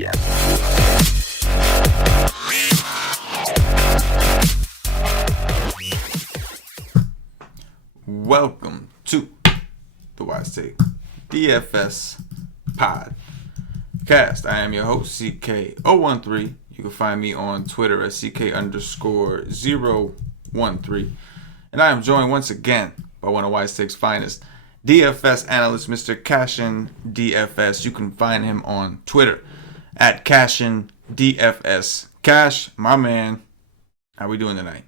begin. Welcome to the Wise Take DFS podcast. I am your host, CK013. You can find me on Twitter at CK_013. And I am joined once again by one of Wise Take's finest, DFS analyst, Mr. CashinDFS. You can find him on Twitter at CashinDFS. Cash, my man, how we doing tonight?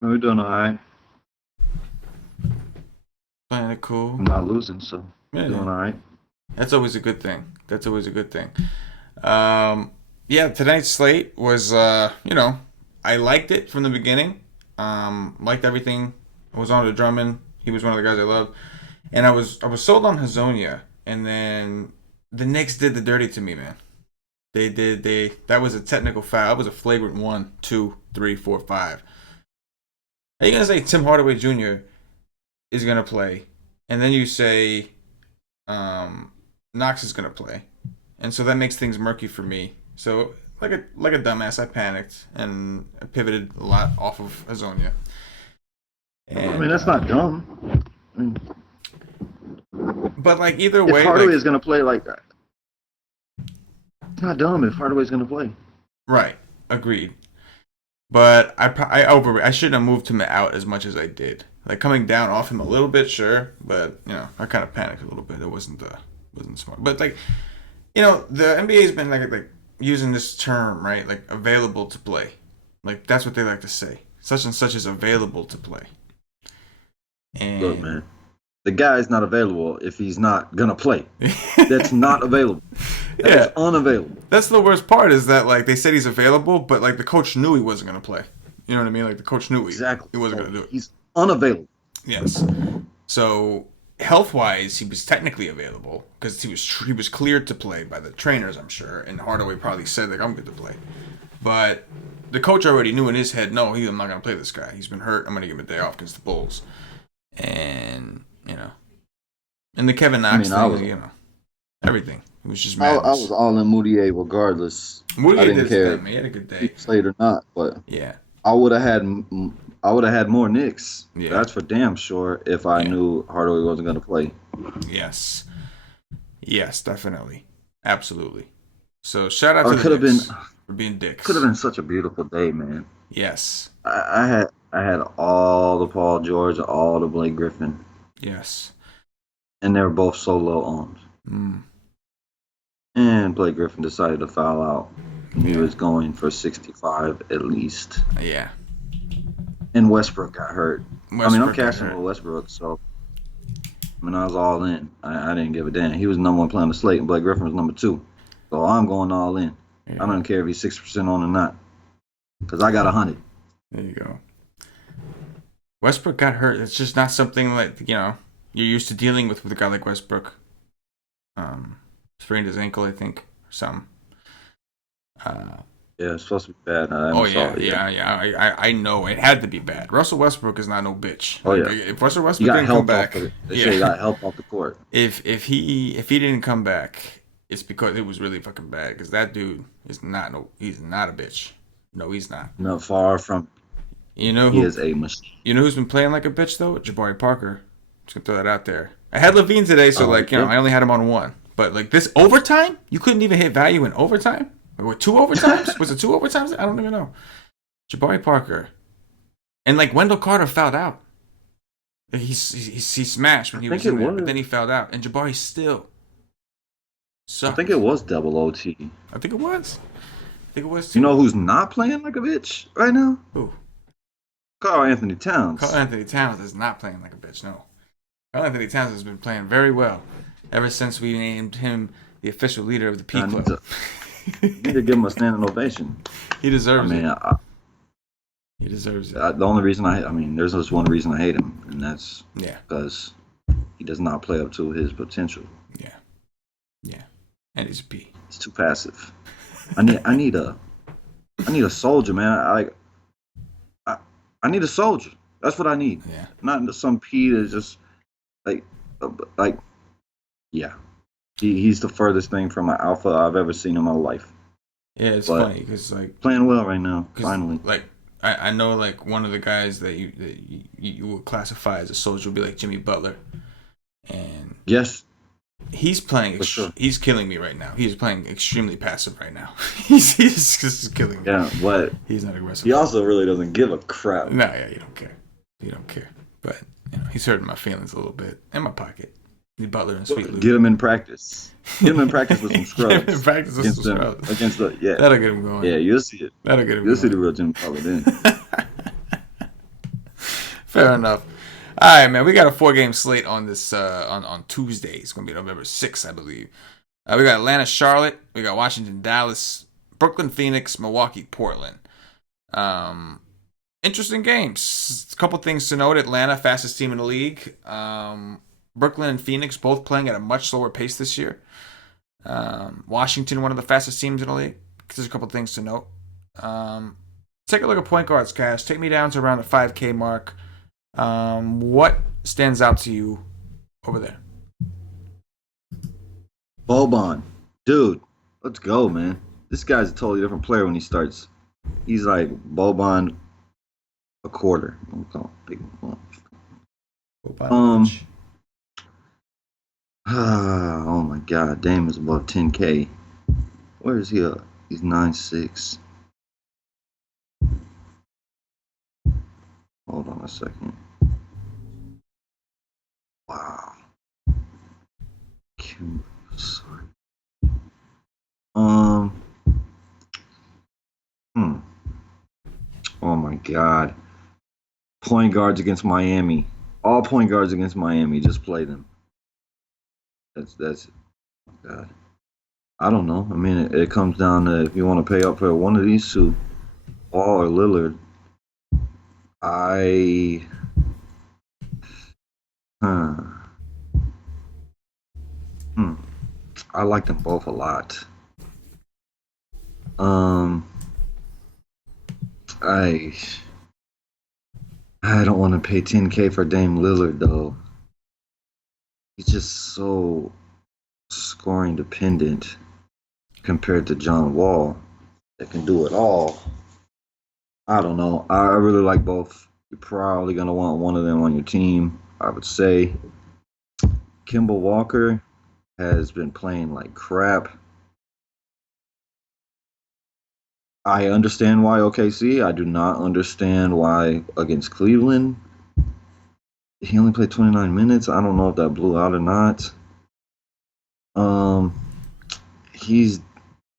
We're doing all right. Playing it cool. I'm not losing, so Yeah. doing all right. That's always a good thing. Yeah, tonight's slate was, I liked it from the beginning. Liked everything. I was on to Drummond. He was one of the guys I loved. And I was sold on Hazonia. And then the Knicks did the dirty to me, man. That was a technical foul. That was a flagrant 1, 2, 3, 4, 5. Are you going to say Tim Hardaway Jr. is going to play? And then you say Knox is going to play. And so that makes things murky for me. So like a dumbass, I panicked and I pivoted a lot off of Hazonia. I mean, that's not dumb. But like either way, if Hardaway is going to play like that, it's not dumb if Hardaway's going to play. Right, agreed. But I shouldn't have moved him out as much as I did. Like coming down off him a little bit, sure, but I kind of panicked a little bit. It wasn't smart. But like, the NBA's been like using this term, right? Like available to play. Like that's what they like to say. Such and such is available to play. And Look, man, the guy's not available if he's not gonna play. That's not available. That's unavailable. That's the worst part is that like they said he's available, but like the coach knew he wasn't gonna play. You know what I mean? Like the coach knew he wasn't gonna do it. He's unavailable. Yes. So health wise, he was technically available because he was cleared to play by the trainers, I'm sure. And Hardaway probably said like I'm good to play, but the coach already knew in his head, no, I'm not gonna play this guy. He's been hurt. I'm gonna give him a day off against the Bulls, and and the Kevin Knox thing, everything. It was just madness. I was all in Moutier regardless. Moutier I didn't care he had a good day. if he played or not, but yeah, I would have had more Knicks. Yeah. That's for damn sure if I knew Hardaway wasn't going to play. Yes, definitely, absolutely. So shout out to the Knicks for being dicks. Could have been such a beautiful day, man. Yes. I had all the Paul George, all the Blake Griffin. Yes. And they were both so low owned. And Blake Griffin decided to foul out. He was going for 65 at least. Yeah. And Westbrook got hurt. I'm cashing with Westbrook, so I was all in. I didn't give a damn. He was number 1 player on the slate, and Blake Griffin was number 2. So I'm going all in. Yeah. I don't care if he's 6% on or not, because I got 100. There you go. Westbrook got hurt. It's just not something like you're used to dealing with a guy like Westbrook. Sprained his ankle, I think, or something. Yeah, it's supposed to be bad. I know it had to be bad. Russell Westbrook is not no bitch. Oh yeah. If Russell Westbrook didn't come back, he got help off the court. If he didn't come back, it's because it was really fucking bad. Because that dude is he's not a bitch. No, he's not. No, far from. He is a machine. You know who's been playing like a bitch though? Jabari Parker. Just gonna throw that out there. I had Levine today, so I only had him on 1. But like this overtime, you couldn't even hit value in overtime. With 2 overtimes? Was it 2 overtimes? I don't even know. Jabari Parker. And like Wendell Carter fouled out. He smashed when he was in there, but then he fouled out. And Jabari still sucked. I think it was double OT. I think it was too. You know who's not playing like a bitch right now? Who? Karl Anthony Towns. Karl Anthony Towns is not playing like a bitch, no. Karl Anthony Towns has been playing very well ever since we named him the official leader of the P Club. Need to give him a standing ovation. He deserves it. He deserves it. The only reason there's just one reason I hate him, and that's because he does not play up to his potential. Yeah, and he's a P. It's too passive. I need a soldier, man. I need a soldier. That's what I need. Yeah. Not some P that's just like yeah. He's the furthest thing from an alpha I've ever seen in my life. Yeah, it's But funny because like playing well right now. Finally, like I know like one of the guys that you would classify as a soldier would be like Jimmy Butler, and yes, he's playing. for sure. He's killing me right now. He's playing extremely passive right now. he's just killing me. Yeah, but He's not aggressive. he also really doesn't give a crap. No, yeah, you don't care. You don't care. But he's hurting my feelings a little bit in my pocket. The Butler and Sweet Lou. Get him in practice. Get him in practice with some scrubs. Get him in practice with some scrubs. Against the That'll get him going. Yeah, you'll see it. That'll get him You'll going. see the real Jimmy Butler then. Fair enough. All right, man. We got a 4-game slate on this on Tuesday. It's gonna be November 6th, I believe. We got Atlanta, Charlotte. We got Washington, Dallas, Brooklyn, Phoenix, Milwaukee, Portland. Interesting games. A couple things to note. Atlanta, fastest team in the league. Brooklyn and Phoenix both playing at a much slower pace this year. Washington, one of the fastest teams in the league. There's a couple things to note. Take a look at point guards, Cash. Take me down to around the 5K mark. What stands out to you over there? Boban. Dude, let's go, man. This guy's a totally different player when he starts. He's like Boban a quarter. Oh my God, Dame is above 10K. Where is he at? He's 9'6". Hold on a second. Wow. Sorry. Oh my God. Point guards against Miami. All point guards against Miami. Just play them. That's oh God. I don't know. I mean, it comes down to if you want to pay up for one of these two, Ball or Lillard. I like them both a lot. I don't want to pay 10K for Dame Lillard though. He's just so scoring dependent compared to John Wall that can do it all. I don't know. I really like both. You're probably going to want one of them on your team, I would say. Kemba Walker has been playing like crap. I understand why OKC. I do not understand why against Cleveland. He only played 29 minutes. I don't know if that blew out or not. He's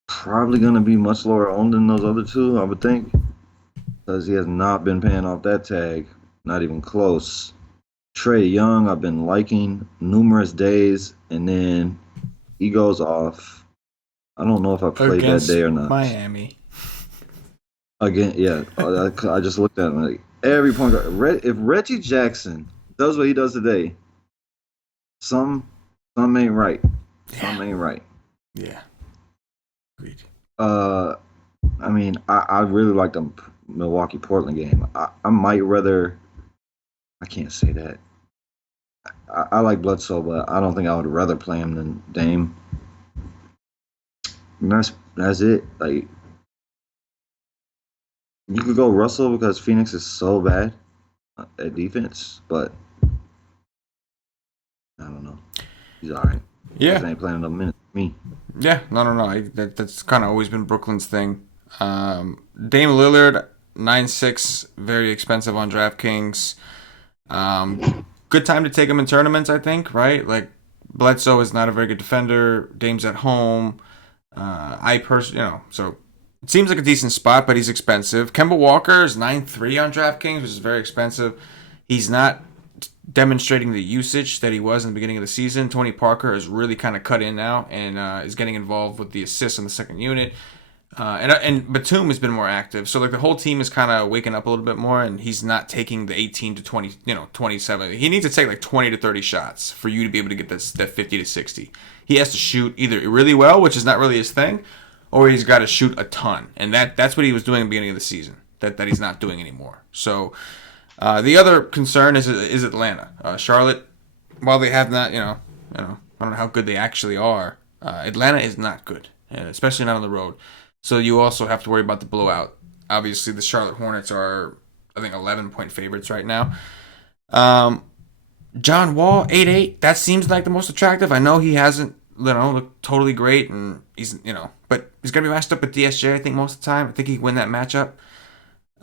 probably going to be much lower owned than those other two, I would think. Because he has not been paying off that tag. Not even close. Trae Young, I've been liking numerous days, and then he goes off. I don't know if I played against that day or not. Miami. Again, yeah. I just looked at him. Like, every point guard. If Reggie Jackson does what he does today, some ain't right. Some ain't right. Yeah. Agreed. I mean, I really like the Milwaukee Portland game. I might rather. I can't say that. I like Bledsoe, but I don't think I would rather play him than Dame. And that's it. Like, you could go Russell because Phoenix is so bad at defense, but I don't know. He's all right. Yeah. He ain't playing enough minutes for me. Yeah, no. That's kind of always been Brooklyn's thing. Dame Lillard, 9'6", very expensive on DraftKings. Good time to take him in tournaments, I think, right? Like, Bledsoe is not a very good defender. Dame's at home. So it seems like a decent spot, but he's expensive. Kemba Walker is 9'3" on DraftKings, which is very expensive. He's not demonstrating the usage that he was in the beginning of the season. Tony Parker has really kind of cut in now and is getting involved with the assists on the second unit. And Batum has been more active. So, like, the whole team is kind of waking up a little bit more, and he's not taking the 18 to 20, 27. He needs to take, like, 20 to 30 shots for you to be able to get that 50 to 60. He has to shoot either really well, which is not really his thing, or he's got to shoot a ton. And that's what he was doing at the beginning of the season, that he's not doing anymore. So, the other concern is Atlanta. Charlotte, while they have not, I don't know how good they actually are. Atlanta is not good, especially not on the road. So you also have to worry about the blowout. Obviously, the Charlotte Hornets are, I think, 11-point favorites right now. John Wall, 8'8". That seems like the most attractive. I know he hasn't, looked totally great, and he's, but he's gonna be matched up with DSJ. I think most of the time. I think he can win that matchup.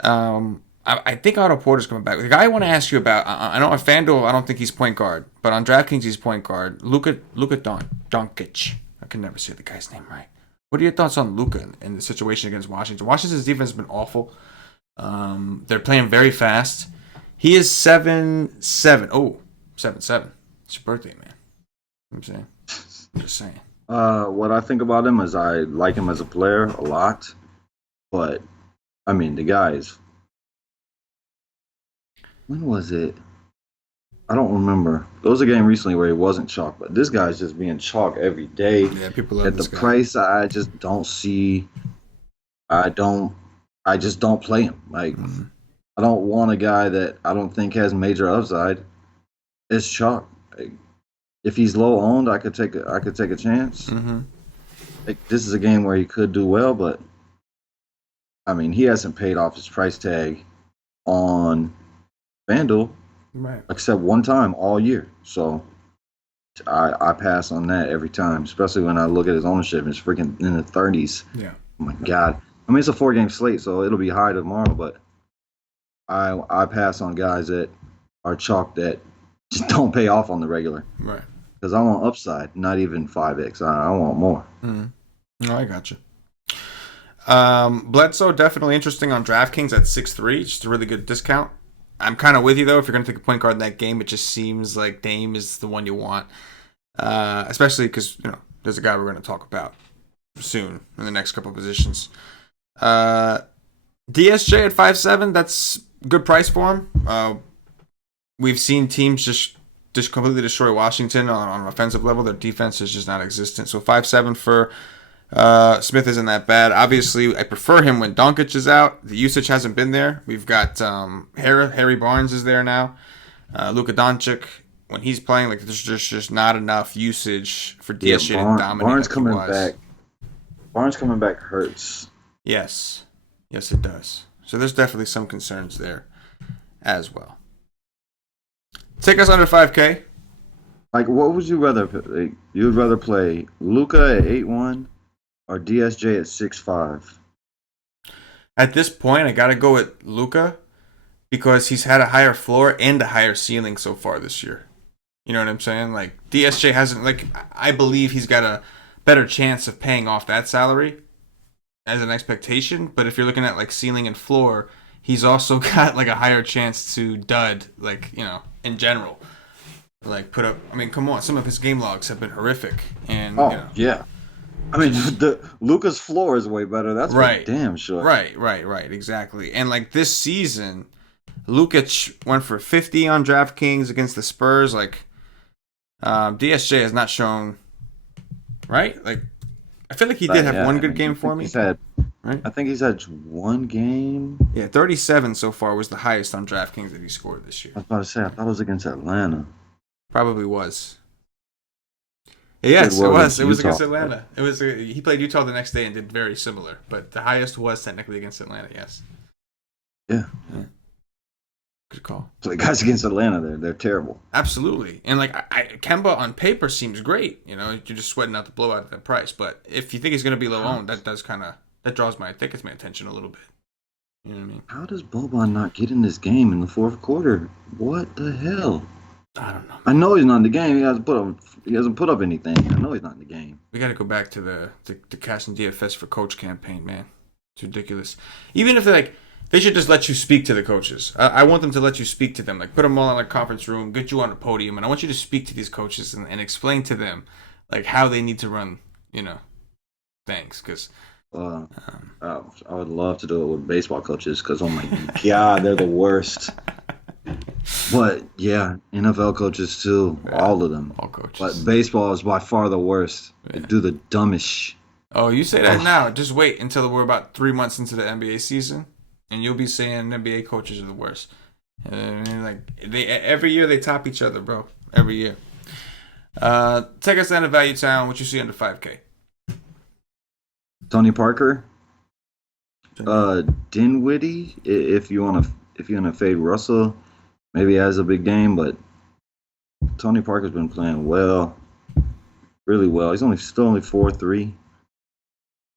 I think Otto Porter's coming back. The guy I want to ask you about, I know on FanDuel, I don't think he's point guard, but on DraftKings, he's point guard. Luka Doncic. I can never say the guy's name right. What are your thoughts on Luka and the situation against Washington? Washington's defense has been awful. They're playing very fast. He is 7'7". Oh, 7'7". It's your birthday, man. I'm saying. I'm just saying. What I think about him is I like him as a player a lot, but I mean the guy is. When was it? I don't remember. There was a game recently where he wasn't chalk, but this guy's just being chalk every day. Yeah, people love at this the guy. price. I just don't see. I just don't play him. Like I don't want a guy that I don't think has major upside. It's chalk. Like, if he's low owned, I could take a chance. Mm-hmm. Like, this is a game where he could do well, but I mean, he hasn't paid off his price tag on FanDuel, right, except one time all year. So I pass on that every time, especially when I look at his ownership. It's freaking in the 30s. Yeah. Oh my God. I mean, it's a 4-game slate, so it'll be high tomorrow, but I pass on guys that are chalk that just don't pay off on the regular. Right. Because I want upside, not even 5x. I want more. Mm-hmm. No, I got you. Bledsoe, definitely interesting on DraftKings at 6'3", just a really good discount. I'm kind of with you, though. If you're going to take a point guard in that game, it just seems like Dame is the one you want. Especially because, there's a guy we're going to talk about soon in the next couple of positions. DSJ at 5'7", that's good price for him. We've seen teams just completely destroy Washington on an offensive level. Their defense is just not existent. So 5'7" for Smith isn't that bad. Obviously, I prefer him when Doncic is out. The usage hasn't been there. We've got Harry Barnes is there now. Luka Doncic, when he's playing, like there's just not enough usage for DSJ to dominate. Barnes coming back hurts. Yes, it does. So there's definitely some concerns there as well. Take us under 5K. Like, what would you rather? Like, you'd rather play Luka at 8'1" or DSJ at 6'5"? At this point, I gotta go with Luka because he's had a higher floor and a higher ceiling so far this year. You know what I'm saying? Like DSJ hasn't. Like I believe he's got a better chance of paying off that salary as an expectation. But if you're looking at like ceiling and floor, he's also got like a higher chance to dud. Like in general. Like put up. I mean, come on. Some of his game logs have been horrific, and yeah. I mean, Luka's floor is way better. That's right. Damn sure. Right. Exactly. And like this season, Lukic went for 50 on DraftKings against the Spurs. Like, DSJ has not shown. Right. Like, I feel like he did have one good game for me. Right. I think he's had one game. Yeah, 37 so far was the highest on DraftKings that he scored this year. I was about to say, I thought it was against Atlanta. Probably was. Yes, it was. It was against Atlanta. It was. He played Utah the next day and did very similar, but the highest was technically against Atlanta. Yes. Yeah. Good call. So the guys against Atlanta, they're terrible. Absolutely, and like Kemba on paper seems great. You're just sweating out the blowout at that price. But if you think he's going to be low owned, that draws my attention a little bit. You know what I mean? How does Boban not get in this game in the fourth quarter? What the hell? I don't know. I know he's not in the game. He hasn't put up anything. I know he's not in the game. We got to go back to the CashinDFS for coach campaign, man. It's ridiculous. Even if they should just let you speak to the coaches. I want them to let you speak to them. Like put them all in a conference room, get you on a podium, and I want you to speak to these coaches and explain to them like how they need to run, things. Because I would love to do it with baseball coaches because, oh my God, they're the worst. But yeah, NFL coaches too, all of them. All coaches. But baseball is by far the worst. Yeah. They do the dumbest. Oh, you say that now. Just wait until we're about 3 months into the NBA season, and you'll be saying NBA coaches are the worst. Every year they top each other, bro. Every year. Take us down to Value Town. What you see under 5K? Tony Parker, Dinwiddie. If you wanna fade Russell, maybe he has a big game, but Tony Parker's been playing well, really well. He's still only 4-3.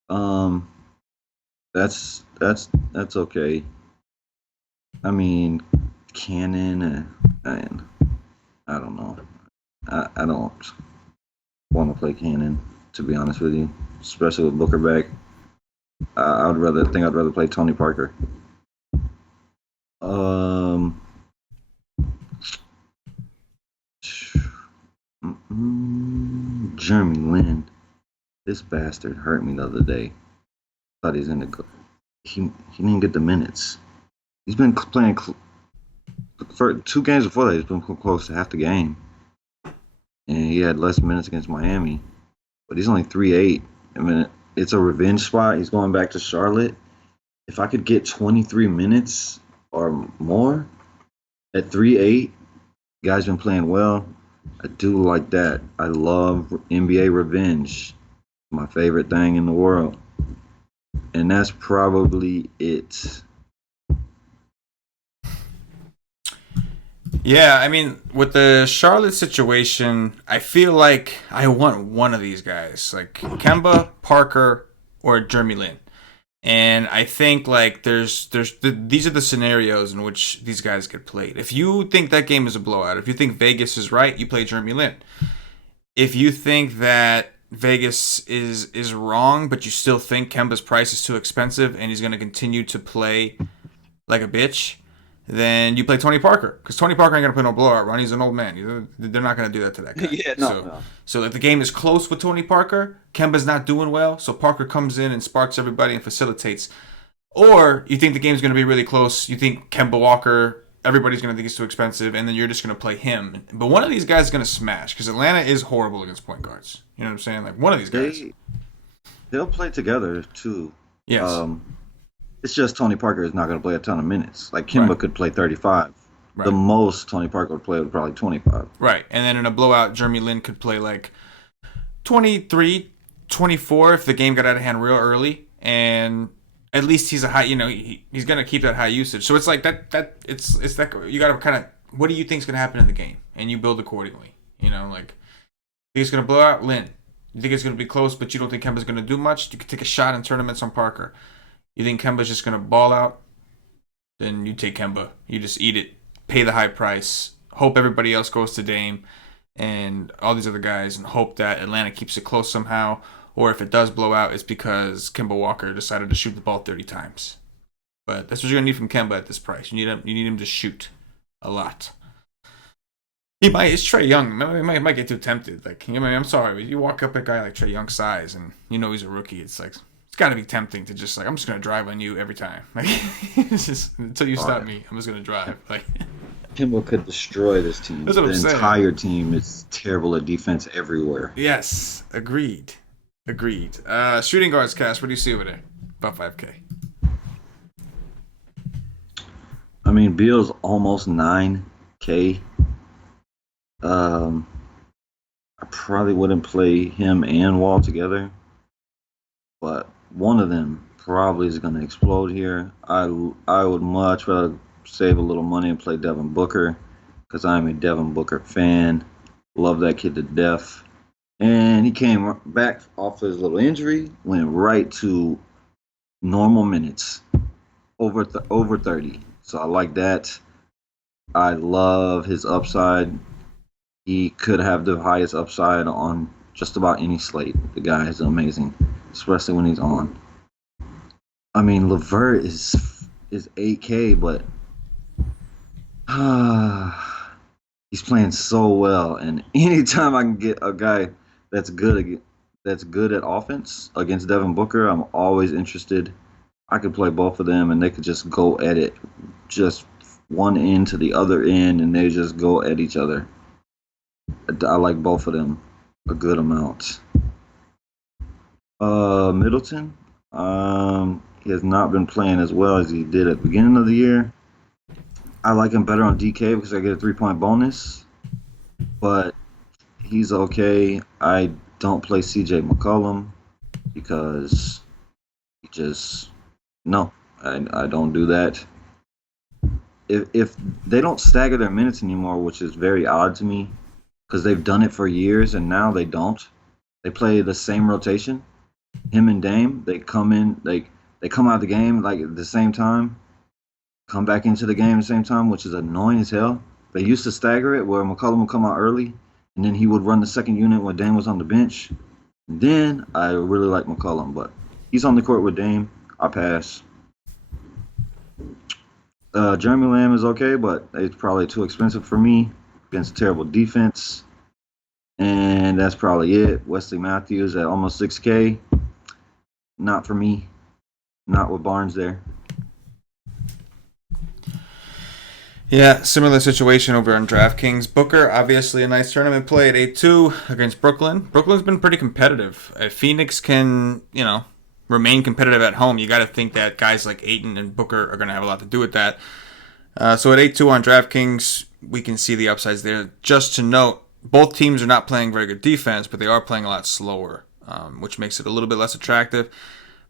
Um, that's okay. I mean, Cannon and I don't know. I don't want to play Cannon, to be honest with you, especially with Booker back. I'd rather play Tony Parker. Jeremy Lin, this bastard hurt me the other day. Thought he's gonna go. He didn't get the minutes. He's been playing for 2 games before that. He's been close to half the game, and he had less minutes against Miami. But he's only 3-8. I mean, it's a revenge spot. He's going back to Charlotte. If I could get 23 minutes or more at 3-8, guy's been playing well. I do like that. I love NBA revenge. My favorite thing in the world. And that's probably it. Yeah, I mean, with the Charlotte situation, I feel like I want one of these guys, like Kemba, Parker, or Jeremy Lin. And I think like these are the scenarios in which these guys get played. If you think that game is a blowout, if you think Vegas is right, you play Jeremy Lin. If you think that Vegas is wrong, but you still think Kemba's price is too expensive and he's going to continue to play like a bitch, then you play Tony Parker, because Tony Parker ain't gonna play no blowout run. He's an old man. They're not gonna do that to that guy. Yeah, no. So if the game is close with Tony Parker, Kemba's not doing well, so Parker comes in and sparks everybody and facilitates. Or you think the game's gonna be really close. You think Kemba Walker, everybody's gonna think he's too expensive, and then you're just gonna play him. But one of these guys is gonna smash, because Atlanta is horrible against point guards. You know what I'm saying? Like one of these guys. They'll play together too. Yes. It's just Tony Parker is not going to play a ton of minutes. Like Kemba could play 35. Right. The most Tony Parker would play would probably 25. Right. And then in a blowout, Jeremy Lin could play like 23, 24 if the game got out of hand real early. And at least he's a high, he's going to keep that high usage. So it's like it's that you got to kind of, what do you think is going to happen in the game? And you build accordingly. Like, think it's going to blow out? Lin. You think it's going to be close, but you don't think Kemba's going to do much? You could take a shot in tournaments on Parker. You think Kemba's just going to ball out? Then you take Kemba. You just eat it. Pay the high price. Hope everybody else goes to Dame and all these other guys, and hope that Atlanta keeps it close somehow. Or if it does blow out, it's because Kemba Walker decided to shoot the ball 30 times. But that's what you're going to need from Kemba at this price. You need him to shoot a lot. It's Trae Young. He might get too tempted. Like, I'm sorry. You walk up at a guy like Trae Young's size and he's a rookie. It's like, it's got to be tempting to just like, I'm just going to drive on you every time. Like, it's just, until you stop me, I'm just going to drive. Like, Kemba could destroy this team. That's what I'm saying. Entire team is terrible at defense everywhere. Yes, agreed. Shooting guards, Cash. What do you see over there? About 5K. I mean, Beal's almost 9K. I probably wouldn't play him and Wall together, but one of them probably is going to explode here. I would much rather save a little money and play Devin Booker, because I'm a Devin Booker fan. Love that kid to death. And he came back off his little injury, went right to normal minutes, over 30. So I like that. I love his upside. He could have the highest upside on just about any slate. The guy is amazing, especially when he's on. I mean, LeVert is 8K, but he's playing so well. And anytime I can get a guy that's good at offense against Devin Booker, I'm always interested. I could play both of them, and they could just go at it, just one end to the other end, and they just go at each other. I like both of them a good amount. Middleton, he has not been playing as well as he did at the beginning of the year. I like him better on DK because I get a 3-point bonus, but He's okay. I don't play CJ McCollum because he just no. I don't do that. If they don't stagger their minutes anymore, which is very odd to me, because they've done it for years and now they don't. They play the same rotation. Him and Dame, they come in, they come out of the game like at the same time, come back into the game at the same time, which is annoying as hell. They used to stagger it where McCollum would come out early, and then he would run the second unit when Dame was on the bench. And then I really like McCollum, but he's on the court with Dame. I pass. Jeremy Lamb is okay, but it's probably too expensive for me against a terrible defense. And that's probably it. Wesley Matthews at almost 6K. Not for me. Not with Barnes there. Yeah, similar situation over on DraftKings. Booker, obviously a nice tournament play at 8-2 against Brooklyn. Brooklyn's been pretty competitive. If Phoenix can, remain competitive at home, you got to think that guys like Ayton and Booker are going to have a lot to do with that. So at 8-2 on DraftKings, we can see the upsides there. Just to note, both teams are not playing very good defense, but they are playing a lot slower, which makes it a little bit less attractive.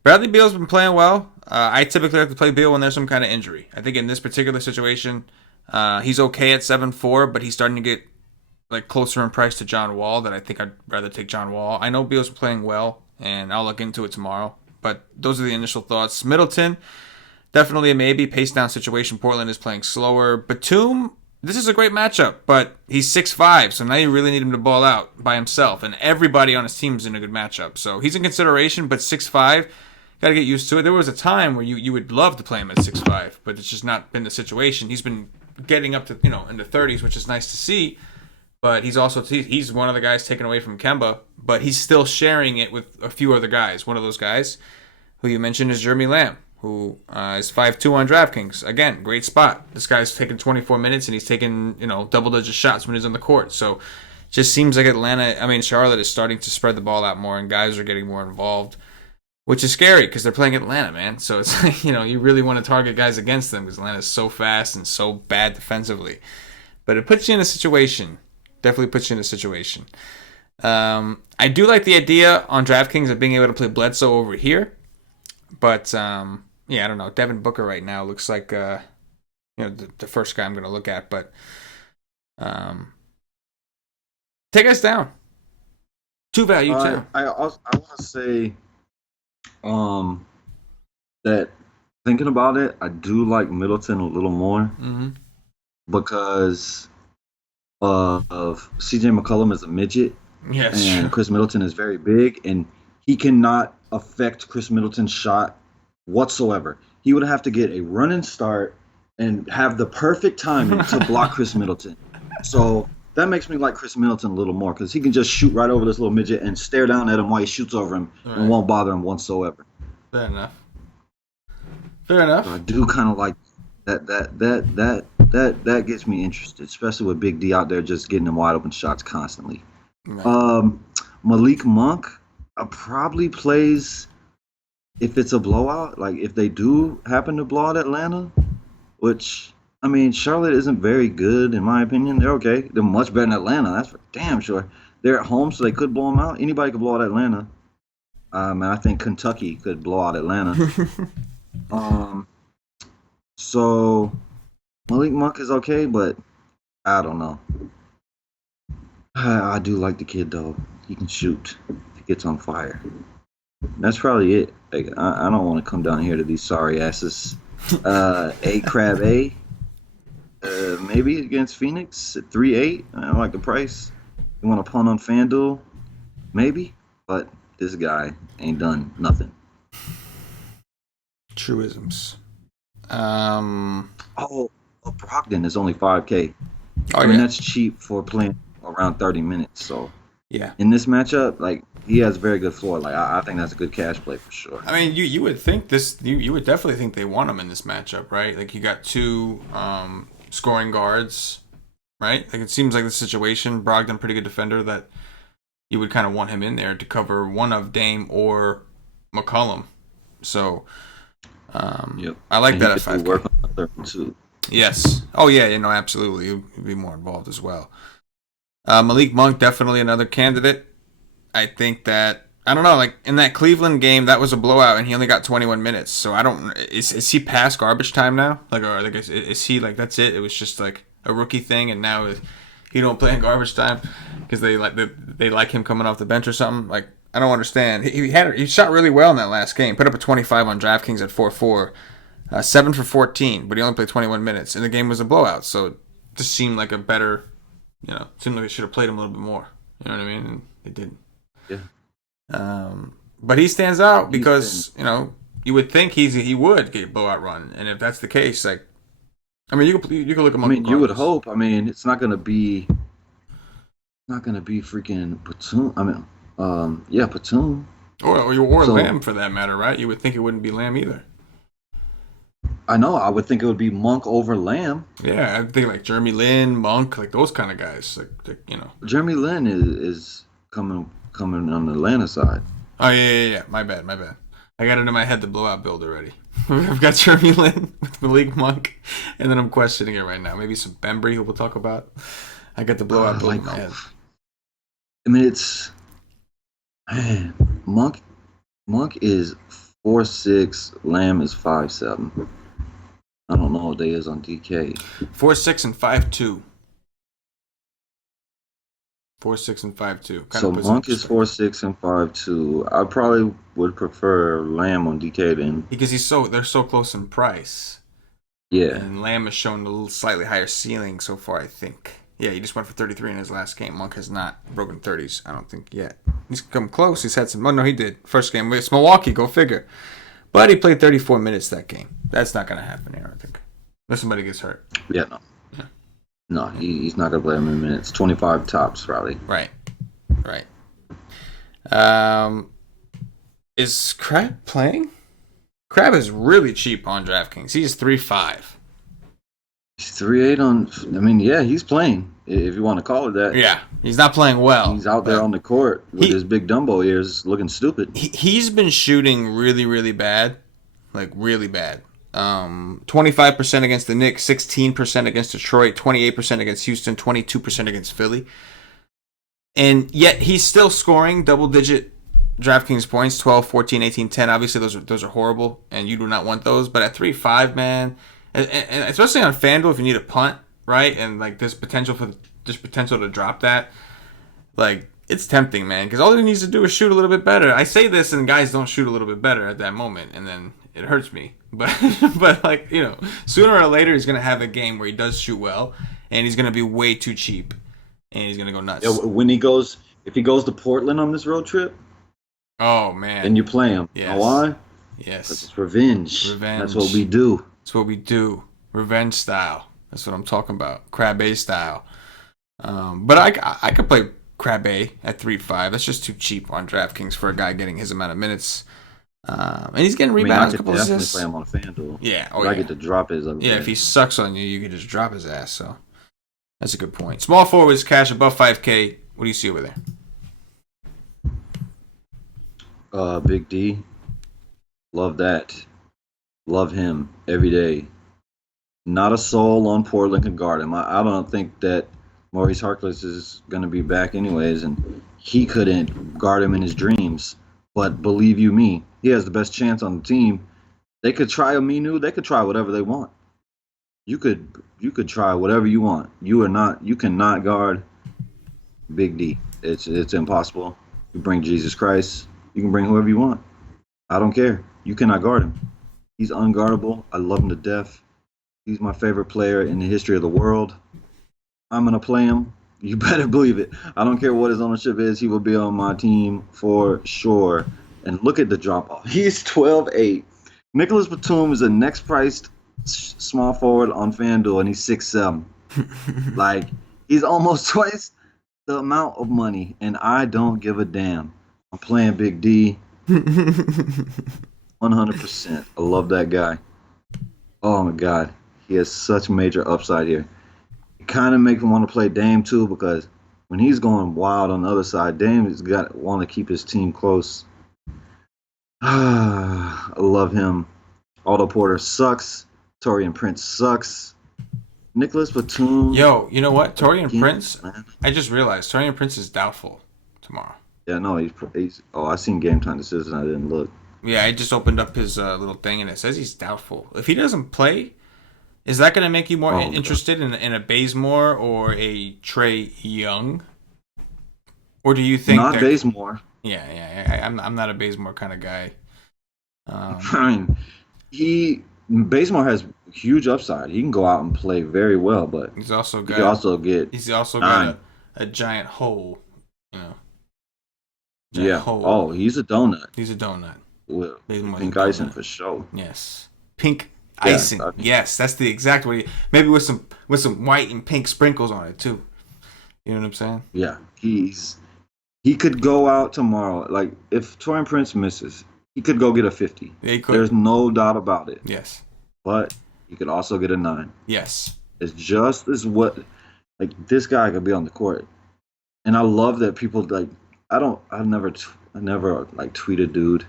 Bradley Beal's been playing well. I typically like to play Beal when there's some kind of injury. I think in this particular situation, he's okay at 7-4, but he's starting to get closer in price to John Wall. That I think I'd rather take John Wall. I know Beal's playing well, and I'll look into it tomorrow. But those are the initial thoughts. Middleton, definitely a maybe. Pace down situation. Portland is playing slower. Batum, this is a great matchup, but he's 6'5", so now you really need him to ball out by himself. And everybody on his team is in a good matchup. So he's in consideration, but 6'5", got to get used to it. There was a time where you would love to play him at 6'5", but it's just not been the situation. He's been getting up to, in the 30s, which is nice to see. But he's one of the guys taken away from Kemba, but he's still sharing it with a few other guys. One of those guys who you mentioned is Jeremy Lamb, who is 5'2" on DraftKings. Again, great spot. This guy's taking 24 minutes and he's taking, double-digit shots when he's on the court. So just seems like Charlotte is starting to spread the ball out more and guys are getting more involved, which is scary because they're playing Atlanta, man. So it's like, you really want to target guys against them because Atlanta's so fast and so bad defensively. But it puts you in a situation. Definitely puts you in a situation. I do like the idea on DraftKings of being able to play Bledsoe over here. But, I don't know. Devin Booker right now looks like, the first guy I'm going to look at. But take us down. 2 value, too. I want to say that thinking about it, I do like Middleton a little more. Because of CJ McCollum is a midget. Yes. And Chris Middleton is very big, and he cannot affect Chris Middleton's shot whatsoever. He would have to get a running start and have the perfect timing to block Chris Middleton. So that makes me like Chris Middleton a little more because he can just shoot right over this little midget and stare down at him while he shoots over him and won't bother him whatsoever. Fair enough. So I do kind of like that gets me interested, especially with Big D out there just getting them wide open shots constantly. Right. Malik Monk probably plays if it's a blowout, like if they do happen to blow out Atlanta, which Charlotte isn't very good in my opinion. They're okay. They're much better than Atlanta. That's for damn sure. They're at home, so they could blow them out. Anybody could blow out Atlanta. And I think Kentucky could blow out Atlanta. So Malik Monk is okay, but I don't know. I do like the kid though. He can shoot. He gets on fire. That's probably it. I don't want to come down here to these sorry asses. A Crab A. Maybe against Phoenix at 3-8. I like the price. You want to punt on FanDuel? Maybe. But this guy ain't done nothing. Truisms. Brogdon is only 5K. That's cheap for playing around 30 minutes. So yeah, in this matchup, he has a very good floor. I think that's a good cash play for sure. You would think this. You would definitely think they want him in this matchup, right? You got 2 scoring guards, right? It seems like the situation. Brogdon, pretty good defender, that you would kind of want him in there to cover one of Dame or McCollum. So. Yep. I like that at 5K. Work on the too. Yes. Oh yeah, absolutely. You'd be more involved as well. Malik Monk, definitely another candidate. I think that, I don't know, like in that Cleveland game, that was a blowout, and he only got 21 minutes. So I don't, is he past garbage time now? Like, or like, is he like, that's it? It was just like a rookie thing, and now he don't play in garbage time because they like him coming off the bench or something. Like, I don't understand. He shot really well in that last game. Put up a 25 on DraftKings at 4-4, 7 for 14, but he only played 21 minutes, and the game was a blowout. So it just seemed like a better, seemed like they should have played him a little bit more. You know what I mean? And they didn't. Yeah. But he stands out because you would think he would get a blowout run, and if that's the case, like, I mean, you could look among. I mean, you would hope. I mean, it's not gonna be freaking Batum. I mean, yeah, Batum. Or Lamb for that matter, right? You would think it wouldn't be Lamb either. I know. I would think it would be Monk over Lamb. Yeah, I think like Jeremy Lin, Monk, like those kind of guys. Like Jeremy Lin is coming on the Atlanta side. Oh yeah. My bad. I got it in my head the blowout build already. I've got Jeremy Lin with Malik Monk, and then I'm questioning it right now. Maybe some Bembry, who we'll talk about. I got the blowout build in my head. I mean, Monk is 4'6", Lamb is 5'7". I don't know what they is on DK. 4'6" and 5'2". 4'6" and 5'2". So Monk is 4'6" and 5'2". I probably would prefer Lamb on DK then, because they're so close in price. Yeah, and Lamb has shown a little slightly higher ceiling so far, I think. Yeah, he just went for 33 in his last game. Monk has not broken 30s, I don't think, yet. He's come close. He's had some... Oh, no, he did. First game. It's Milwaukee. Go figure. But he played 34 minutes that game. That's not going to happen here, I think. Unless somebody gets hurt. Yeah, no. Yeah. No, he's not going to play him in minutes. 25 tops, probably. Right. Is Crab playing? Crab is really cheap on DraftKings. He's 3.5. He's 3.8 on... I mean, yeah, he's playing, if you want to call it that. Yeah, he's not playing well. He's out there on the court with his big Dumbo ears looking stupid. He's been shooting really, really bad. Like, really bad. 25% against the Knicks, 16% against Detroit, 28% against Houston, 22% against Philly. And yet he's still scoring double-digit DraftKings points, 12, 14, 18, 10. Obviously, those are horrible, and you do not want those. But at 3.5, man... And especially on FanDuel, if you need a punt, right? And like there's potential to drop that. Like, it's tempting, man, because all he needs to do is shoot a little bit better. I say this, and guys don't shoot a little bit better at that moment, and then it hurts me. But like, sooner or later he's gonna have a game where he does shoot well, and he's gonna be way too cheap, and he's gonna go nuts. Yeah, if he goes to Portland on this road trip. Oh man. And you play him. Yes. You know why? Yes. Because it's revenge. That's what we do. That's what we do. Revenge style. That's what I'm talking about. Crab A style. But I could play Crab A at 3.5. That's just too cheap on DraftKings for a guy getting his amount of minutes. And he's getting rebounds. I could definitely play him on FanDuel. Yeah. I get to drop his. Yeah, if he sucks on you, you can just drop his ass. So that's a good point. Small forwards, cash above 5K. What do you see over there? Big D. Love that. Love him every day. Not a soul on Portland can guard him. I don't think that Maurice Harkless is going to be back anyways, and he couldn't guard him in his dreams. But believe you me, he has the best chance on the team. They could try Aminu. They could try whatever they want. You could try whatever you want. You cannot guard Big D. It's impossible. You bring Jesus Christ. You can bring whoever you want. I don't care. You cannot guard him. He's unguardable. I love him to death. He's my favorite player in the history of the world. I'm going to play him. You better believe it. I don't care what his ownership is. He will be on my team for sure. And look at the drop-off. He's 12.8. Nicholas Batum is the next priced small forward on FanDuel, and he's 6'7". Like, he's almost twice the amount of money, and I don't give a damn. I'm playing Big D. 100%. I love that guy. Oh, my God. He has such major upside here. It kind of makes me want to play Dame, too, because when he's going wild on the other side, Dame has got to want to keep his team close. I love him. Otto Porter sucks. Torian Prince sucks. Nicholas Batum. Yo, you know what? Torian Again, Prince. man. I just realized Torian Prince is doubtful tomorrow. Yeah, no, he's. Oh, I seen game time decision. I didn't look. Yeah, I just opened up his little thing and it says he's doubtful. If he doesn't play, is that going to make you more Oh, interested in a Bazemore or a Trey Young? Or do you think not Bazemore. Yeah. I'm not a Bazemore kind of guy. I mean, Bazemore has huge upside. He can go out and play very well, but He's also he can also get. He's also 9. got a giant hole. You know. Yeah. Hole. Oh, he's a donut. He's a donut. With Bazemore's pink a donut. icing for sure. Yes. Pink icing. Yeah, yes, that's the exact way. Maybe with some white and pink sprinkles on it too. You know what I'm saying? Yeah, he could go out tomorrow. Like if Torian Prince misses, he could go get a 50. Yeah, he could. There's no doubt about it. Yes. But he could also get a 9. Yes. It's just as what like this guy could be on the court, and I love that people like. I never like tweet a dude,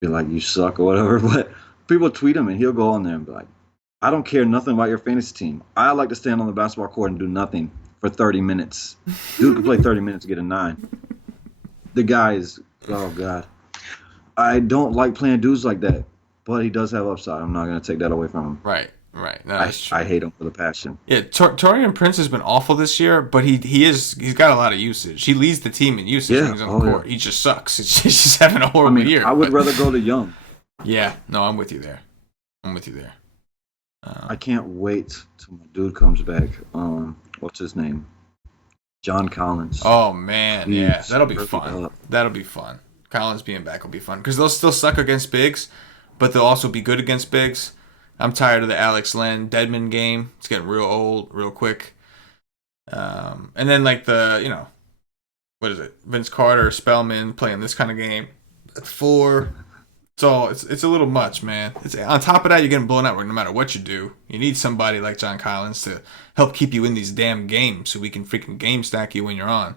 be like you suck or whatever. But people tweet him and he'll go on there and be like, I don't care nothing about your fantasy team. I like to stand on the basketball court and do nothing for 30 minutes. Dude could play 30 minutes to get a 9. The guy is, oh God. I don't like playing dudes like that, but he does have upside. I'm not going to take that away from him. Right. No, that's true. I hate him for the passion. Yeah, Torian Prince has been awful this year, but he's got a lot of usage. He leads the team in usage when he's on the court. Yeah. He just sucks. He's just having a horrible year. I would rather go to Young. Yeah, no, I'm with you there. I can't wait till my dude comes back. What's his name? John Collins. Oh man, yeah, that'll be fun. That'll be fun. Collins being back will be fun because they'll still suck against bigs, but they'll also be good against bigs. I'm tired of the Alex Len Deadman game. It's getting real old, real quick. And then like what is it? Vince Carter, Spellman playing this kind of game at 4. It's a little much, man. It's on top of that, you're getting blown out no matter what you do. You need somebody like John Collins to help keep you in these damn games so we can freaking game stack you when you're on.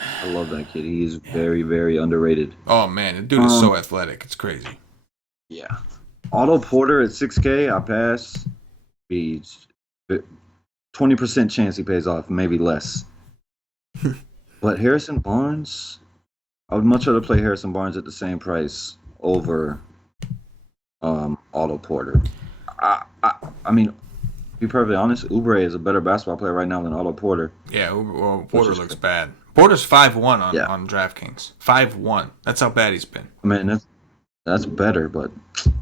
I love that kid. He is very, very underrated. Oh man, the dude is so athletic. It's crazy. Yeah. Otto Porter at 6K, I pass. He's 20% chance he pays off, maybe less. But Harrison Barnes, I would much rather play Harrison Barnes at the same price over Otto Porter. I mean, to be perfectly honest, Oubre is a better basketball player right now than Otto Porter. Yeah, Porter looks bad. Porter's 5-1 on DraftKings. 5-1. That's how bad he's been. I mean, that's better, but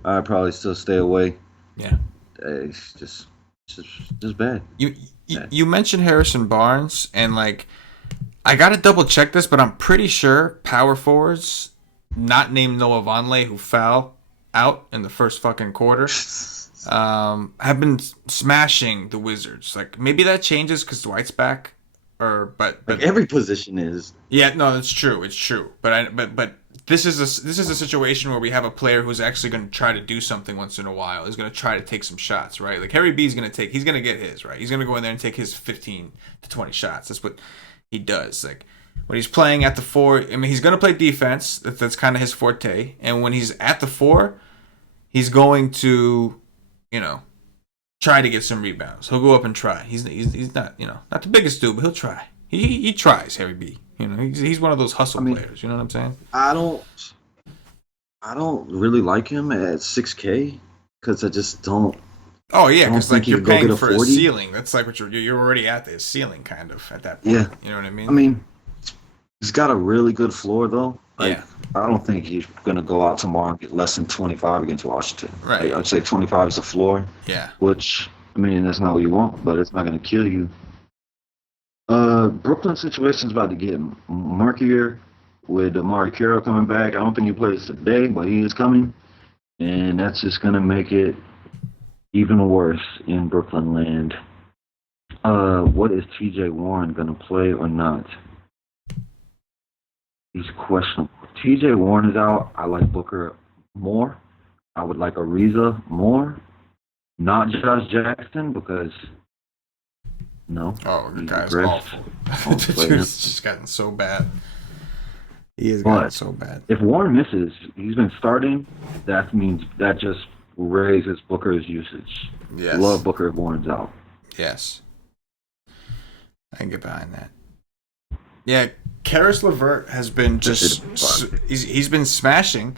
I'd probably still stay away. Yeah. It's just bad. You mentioned Harrison Barnes, and like, I gotta double check this, but I'm pretty sure power forwards, not named Noah Vonleh, who foul out in the first fucking quarter, have been smashing the Wizards. Like maybe that changes because Dwight's back, but like every position is. Yeah, no, that's true. It's true, but this is a situation where we have a player who's actually going to try to do something once in a while. He's going to try to take some shots, right? Like Harry B is going to he's going to get his, right? He's going to go in there and take his 15 to 20 shots. That's what he does. Like when he's playing at the 4, I mean, he's going to play defense. That's kind of his forte. And when he's at the 4, he's going to, try to get some rebounds. He'll go up and try. He's not, not the biggest dude, but he'll try. He tries, Harry B. He's one of those hustle players. You know what I'm saying? I don't really like him at 6K because I just don't. Oh yeah, because like you're paying for a ceiling. That's like what you're already at the ceiling kind of at that point. Yeah, you know what I mean. I mean, he's got a really good floor though. Like, yeah. I don't think he's gonna go out tomorrow and get less than 25 against Washington. Right. Like, I'd say 25 is the floor. Yeah. Which I mean, that's not what you want, but it's not gonna kill you. Brooklyn situation's about to get murkier with Amari Carroll coming back. I don't think he plays today, but he is coming. And that's just going to make it even worse in Brooklyn land. What is TJ Warren going to play or not? He's questionable. TJ Warren is out. I like Booker more. I would like Ariza more. Not Josh Jackson because... No. Oh, the guy's awful. The dude's just gotten so bad. He has gotten so bad. If Warren misses, he's been starting. That means that just raises Booker's usage. Yes. Love Booker if Warren's out. Yes. I can get behind that. Yeah, Karis LeVert has been just he's been smashing.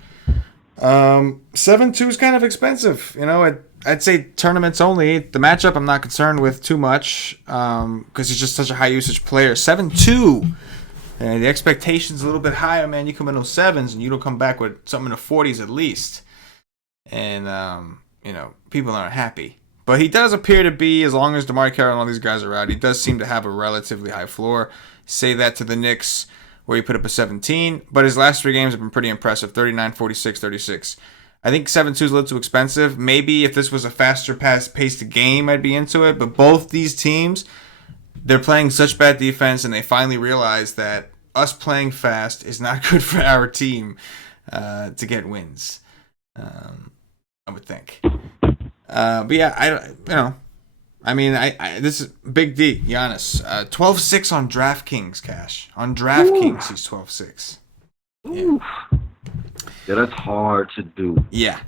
7-2 is kind of expensive, you know. I'd say tournaments only. The matchup I'm not concerned with too much because he's just such a high usage player. 7-2, and the expectation's a little bit higher, man. You come in those sevens and you don't come back with something in the 40s at least, and you know, people aren't happy. But he does appear to be, as long as DeMar Carroll and all these guys are out, he does seem to have a relatively high floor. Say that to the Knicks, where he put up a 17, but his last 3 games have been pretty impressive, 39, 46, 36. I think 7-2 is a little too expensive. Maybe if this was a faster paced game, I'd be into it, but both these teams, they're playing such bad defense, and they finally realized that us playing fast is not good for our team to get wins, I would think. But yeah, this is Big D, Giannis. 12-6 on DraftKings, Cash. On DraftKings, he's 12-6. Yeah. Yeah, that's hard to do. Yeah.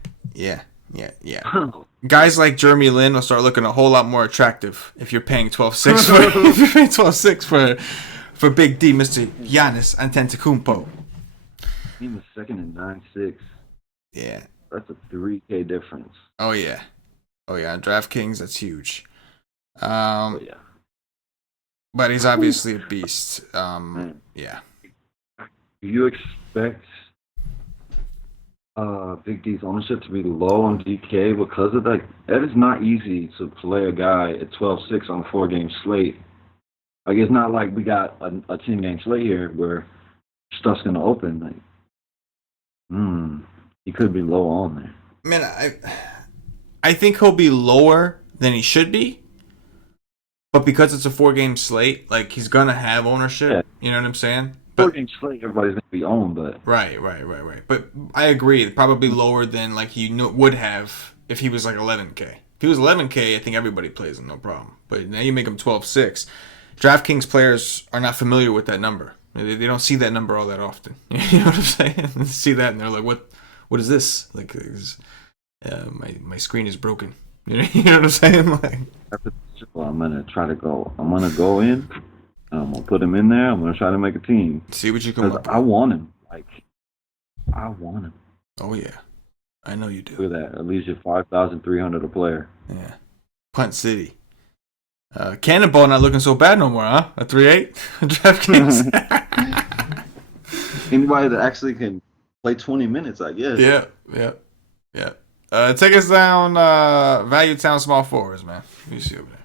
Guys like Jeremy Lin will start looking a whole lot more attractive if you're paying 12-6 for Big D, Mr. Giannis Antetokounmpo. He's the second in 9-6. Yeah. That's a 3K difference. Oh yeah, on DraftKings, that's huge. Yeah. But he's obviously a beast. Yeah. Do you expect Big D's ownership to be low on DK because of that? That is not easy to play a guy at 12-6 on a 4-game slate. Like, it's not like we got a 10-game slate here where stuff's going to open. Like, he could be low on there. Man, I think he'll be lower than he should be. But because it's a 4-game slate, like, he's going to have ownership. Yeah. You know what I'm saying? 4-game slate, everybody's going to be owned, but... Right. But I agree. Probably lower than, like, he would have if he was, like, 11K. If he was 11K, I think everybody plays him, no problem. But now you make him 12-6. DraftKings players are not familiar with that number. They don't see that number all that often. You know what I'm saying? They see that and they're like, what is this? Like, my screen is broken. You know what I'm saying? Like, I'm going to try to go. I'm going to go in. I'm going to put him in there. I'm going to try to make a team. See what you come up with. I want him. I want him. Oh, yeah. I know you do. Look at that. At least you're 5,300 a player. Yeah. Punt City. Cannonball not looking so bad no more, huh? A 3-8? DraftKings. Anybody that actually can play 20 minutes, I guess. Yeah. Take us down Value Town Small Forwards, man. What do you see over there?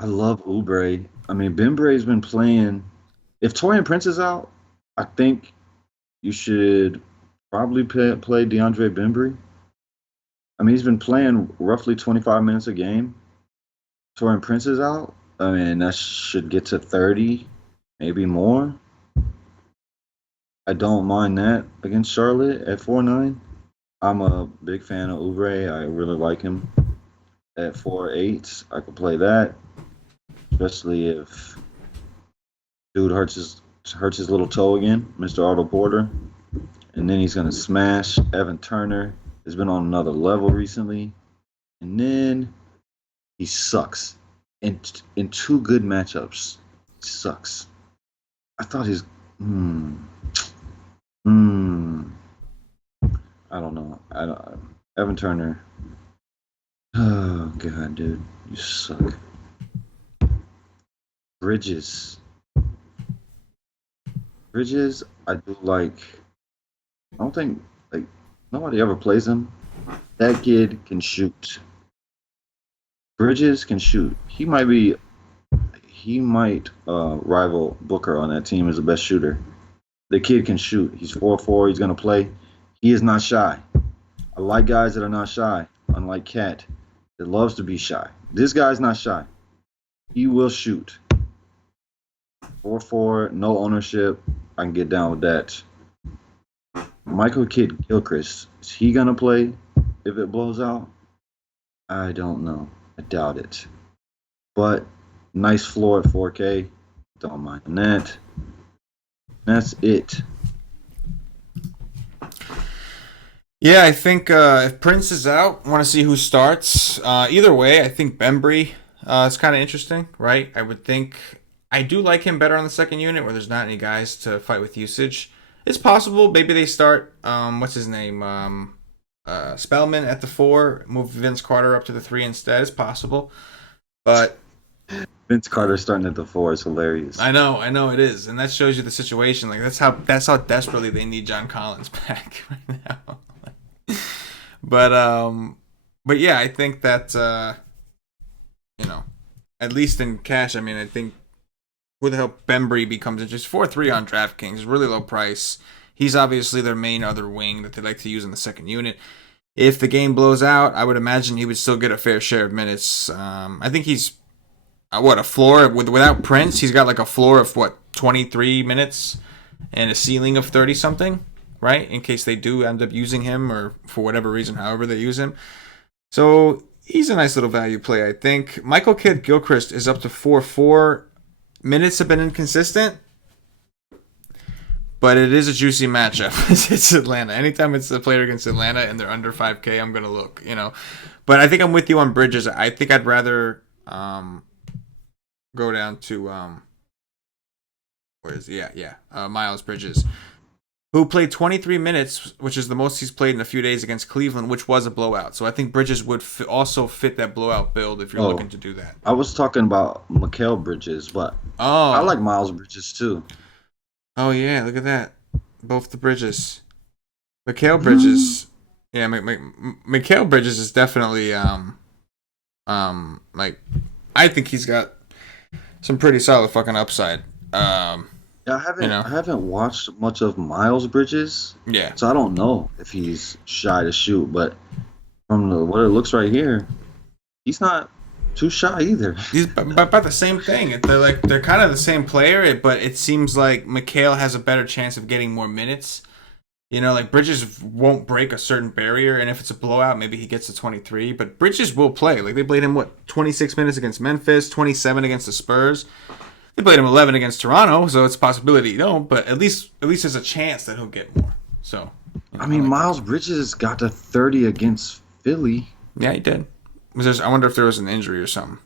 I love Oubre. I mean, Bembry's been playing. If Torian Prince is out, I think you should probably play DeAndre Bembry. I mean, he's been playing roughly 25 minutes a game. Torian Prince is out. I mean, that should get to 30, maybe more. I don't mind that against Charlotte at 4-9. I'm a big fan of Oubre. I really like him. At 4-8, I could play that, especially if dude hurts his little toe again, Mr. Otto Porter. And then he's going to smash. Evan Turner has been on another level recently. And then he sucks. In 2 good matchups, he sucks. I thought he's... I don't know. Evan Turner. Oh, God, dude. You suck. Bridges, I do like. I don't think, like, nobody ever plays him. That kid can shoot. Bridges can shoot. He might rival Booker on that team as the best shooter. The kid can shoot. He's 4'4". He's going to play. He is not shy. I like guys that are not shy, unlike Cat, that loves to be shy. This guy's not shy. He will shoot. 4-4, no ownership. I can get down with that. Michael Kidd-Gilchrist, is he going to play if it blows out? I don't know. I doubt it. But nice floor at 4K. Don't mind that. That's it. Yeah, I think if Prince is out, want to see who starts. Either way, I think Bembry is kind of interesting, right? I would think I do like him better on the second unit where there's not any guys to fight with usage. It's possible maybe they start what's his name Spellman at the 4, move Vince Carter up to the 3 instead. It's possible, but Vince Carter starting at the 4 is hilarious. I know it is, and that shows you the situation. Like that's how desperately they need John Collins back right now. But yeah, I think that at least in cash, I mean, I think who the hell Bembry becomes interesting. 4-3 on DraftKings, really low price. He's obviously their main other wing that they like to use in the second unit. If the game blows out, I would imagine he would still get a fair share of minutes. I think he's a floor without Prince. He's got like a floor of 23 minutes and a ceiling of 30 something, right? In case they do end up using him or for whatever reason, however they use him. So he's a nice little value play, I think. Michael Kidd-Gilchrist is up to 4-4. Minutes have been inconsistent, but it is a juicy matchup. It's Atlanta. Anytime it's a player against Atlanta and they're under 5K, I'm going to look, But I think I'm with you on Bridges. I think I'd rather go down to Miles Bridges, who played 23 minutes, which is the most he's played in a few days against Cleveland, which was a blowout. So I think Bridges would also fit that blowout build if you're looking to do that. I was talking about Mikal Bridges, but I like Miles Bridges too. Oh yeah, look at that, both the Bridges. Mikal Bridges, yeah, Mikal Bridges is definitely like I think he's got some pretty solid fucking upside. Yeah, I haven't watched much of Miles Bridges. Yeah. So I don't know if he's shy to shoot, but from what it looks right here, he's not too shy either. He's about the same thing. They're kind of the same player, but it seems like Mikal has a better chance of getting more minutes. Like Bridges won't break a certain barrier, and if it's a blowout, maybe he gets to 23. But Bridges will play. Like they played him 26 minutes against Memphis, 27 against the Spurs. They played him 11 against Toronto, so it's a possibility you don't. But at least there's a chance that he'll get more. So I mean, Miles Bridges got to 30 against Philly. Yeah, he did. I wonder if there was an injury or something.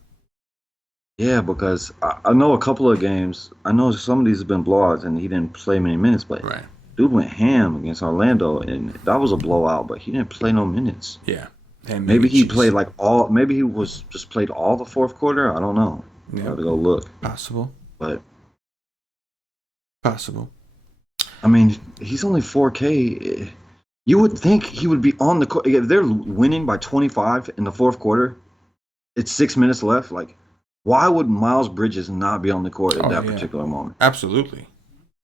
Yeah, because I know a couple of games. I know some of these have been blowouts, and he didn't play many minutes. But right. Dude went ham against Orlando, and that was a blowout. But he didn't play no minutes. Yeah. Maybe he played Maybe he was just played all the fourth quarter. I don't know. Yeah. I have to go look. Possible. But possible. I mean, he's only 4K. You would think he would be on the court. If they're winning by 25 in the fourth quarter, it's 6 minutes left. Like, why would Miles Bridges not be on the court at that particular moment? Absolutely.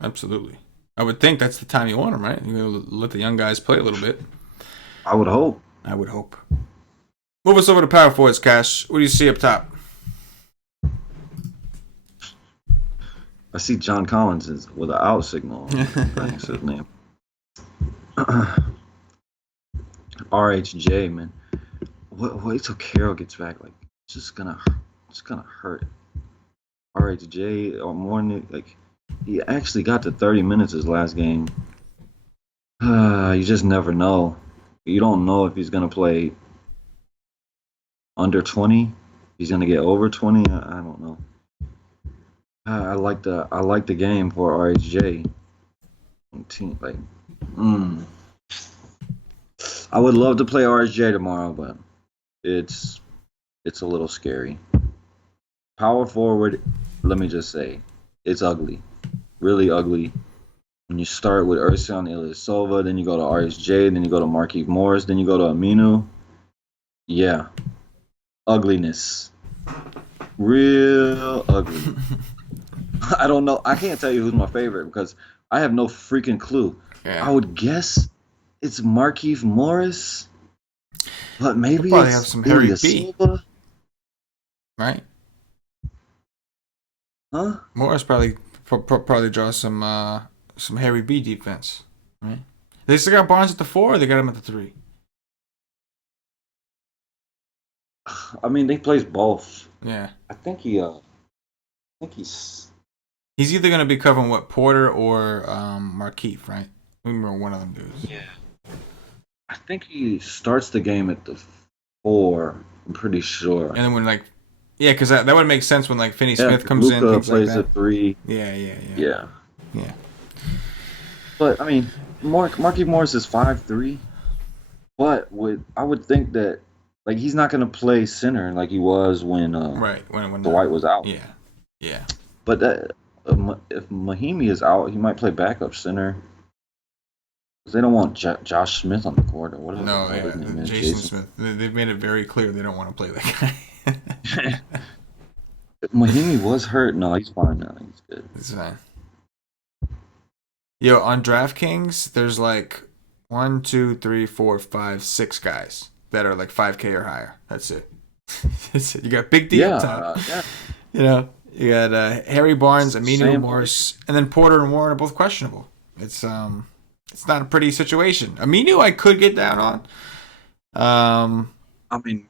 I would think that's the time you want him, right? You let the young guys play a little bit. I would hope. Move us over to power forwards, Cash. What do you see up top? I see John Collins is with an out signal. That's his name. RHJ, man. Wait till Carroll gets back. Like, it's just gonna hurt. RHJ or Morning, like, he actually got to 30 minutes his last game. You just never know. You don't know if he's gonna play under 20. He's gonna get over 20. I don't know. I like the game for RHJ. I would love to play RHJ tomorrow, but it's a little scary. Power forward, let me just say, it's ugly, really ugly. When you start with Ersan Ilyasova, then you go to RHJ, then you go to Markieff Morris, then you go to Aminu. Yeah, ugliness, real ugly. I don't know. I can't tell you who's my favorite because I have no freaking clue. Yeah. I would guess it's Markieff Morris, but maybe probably it's have some Harry B. Right? Huh? Morris probably draws some Harry B defense, right? They still got Barnes at the 4, or they got him at the 3? I mean, they plays both. Yeah. I think he's either going to be covering Porter or Markieff, right? I remember one of them dudes. Yeah. I think he starts the game at the 4. I'm pretty sure. And then when like, yeah, because that would make sense when like Finney Yeah, Smith comes in, Luka things like plays that. at 3. Yeah. Yeah. Yeah. But I mean, Marky Morris is 5'3". But I would think that like he's not gonna play center like he was when Right. When Dwight was out. Yeah. But if Mahimi is out, he might play backup center. 'Cause they don't want Josh Smith on the court or whatever. No, His name is. Jason Smith. They've made it very clear they don't want to play that guy. Mahimi was hurt. No, he's fine now. He's good. It's fine. Yo, on DraftKings, there's like 1, 2, 3, 4, 5, 6 guys that are like 5K or higher. That's it. That's it. You got Big D up top. Yeah. You know, you got Harry Barnes, Aminu Same. Morris, and then Porter and Warren are both questionable. It's not a pretty situation. Aminu I could get down on. I mean,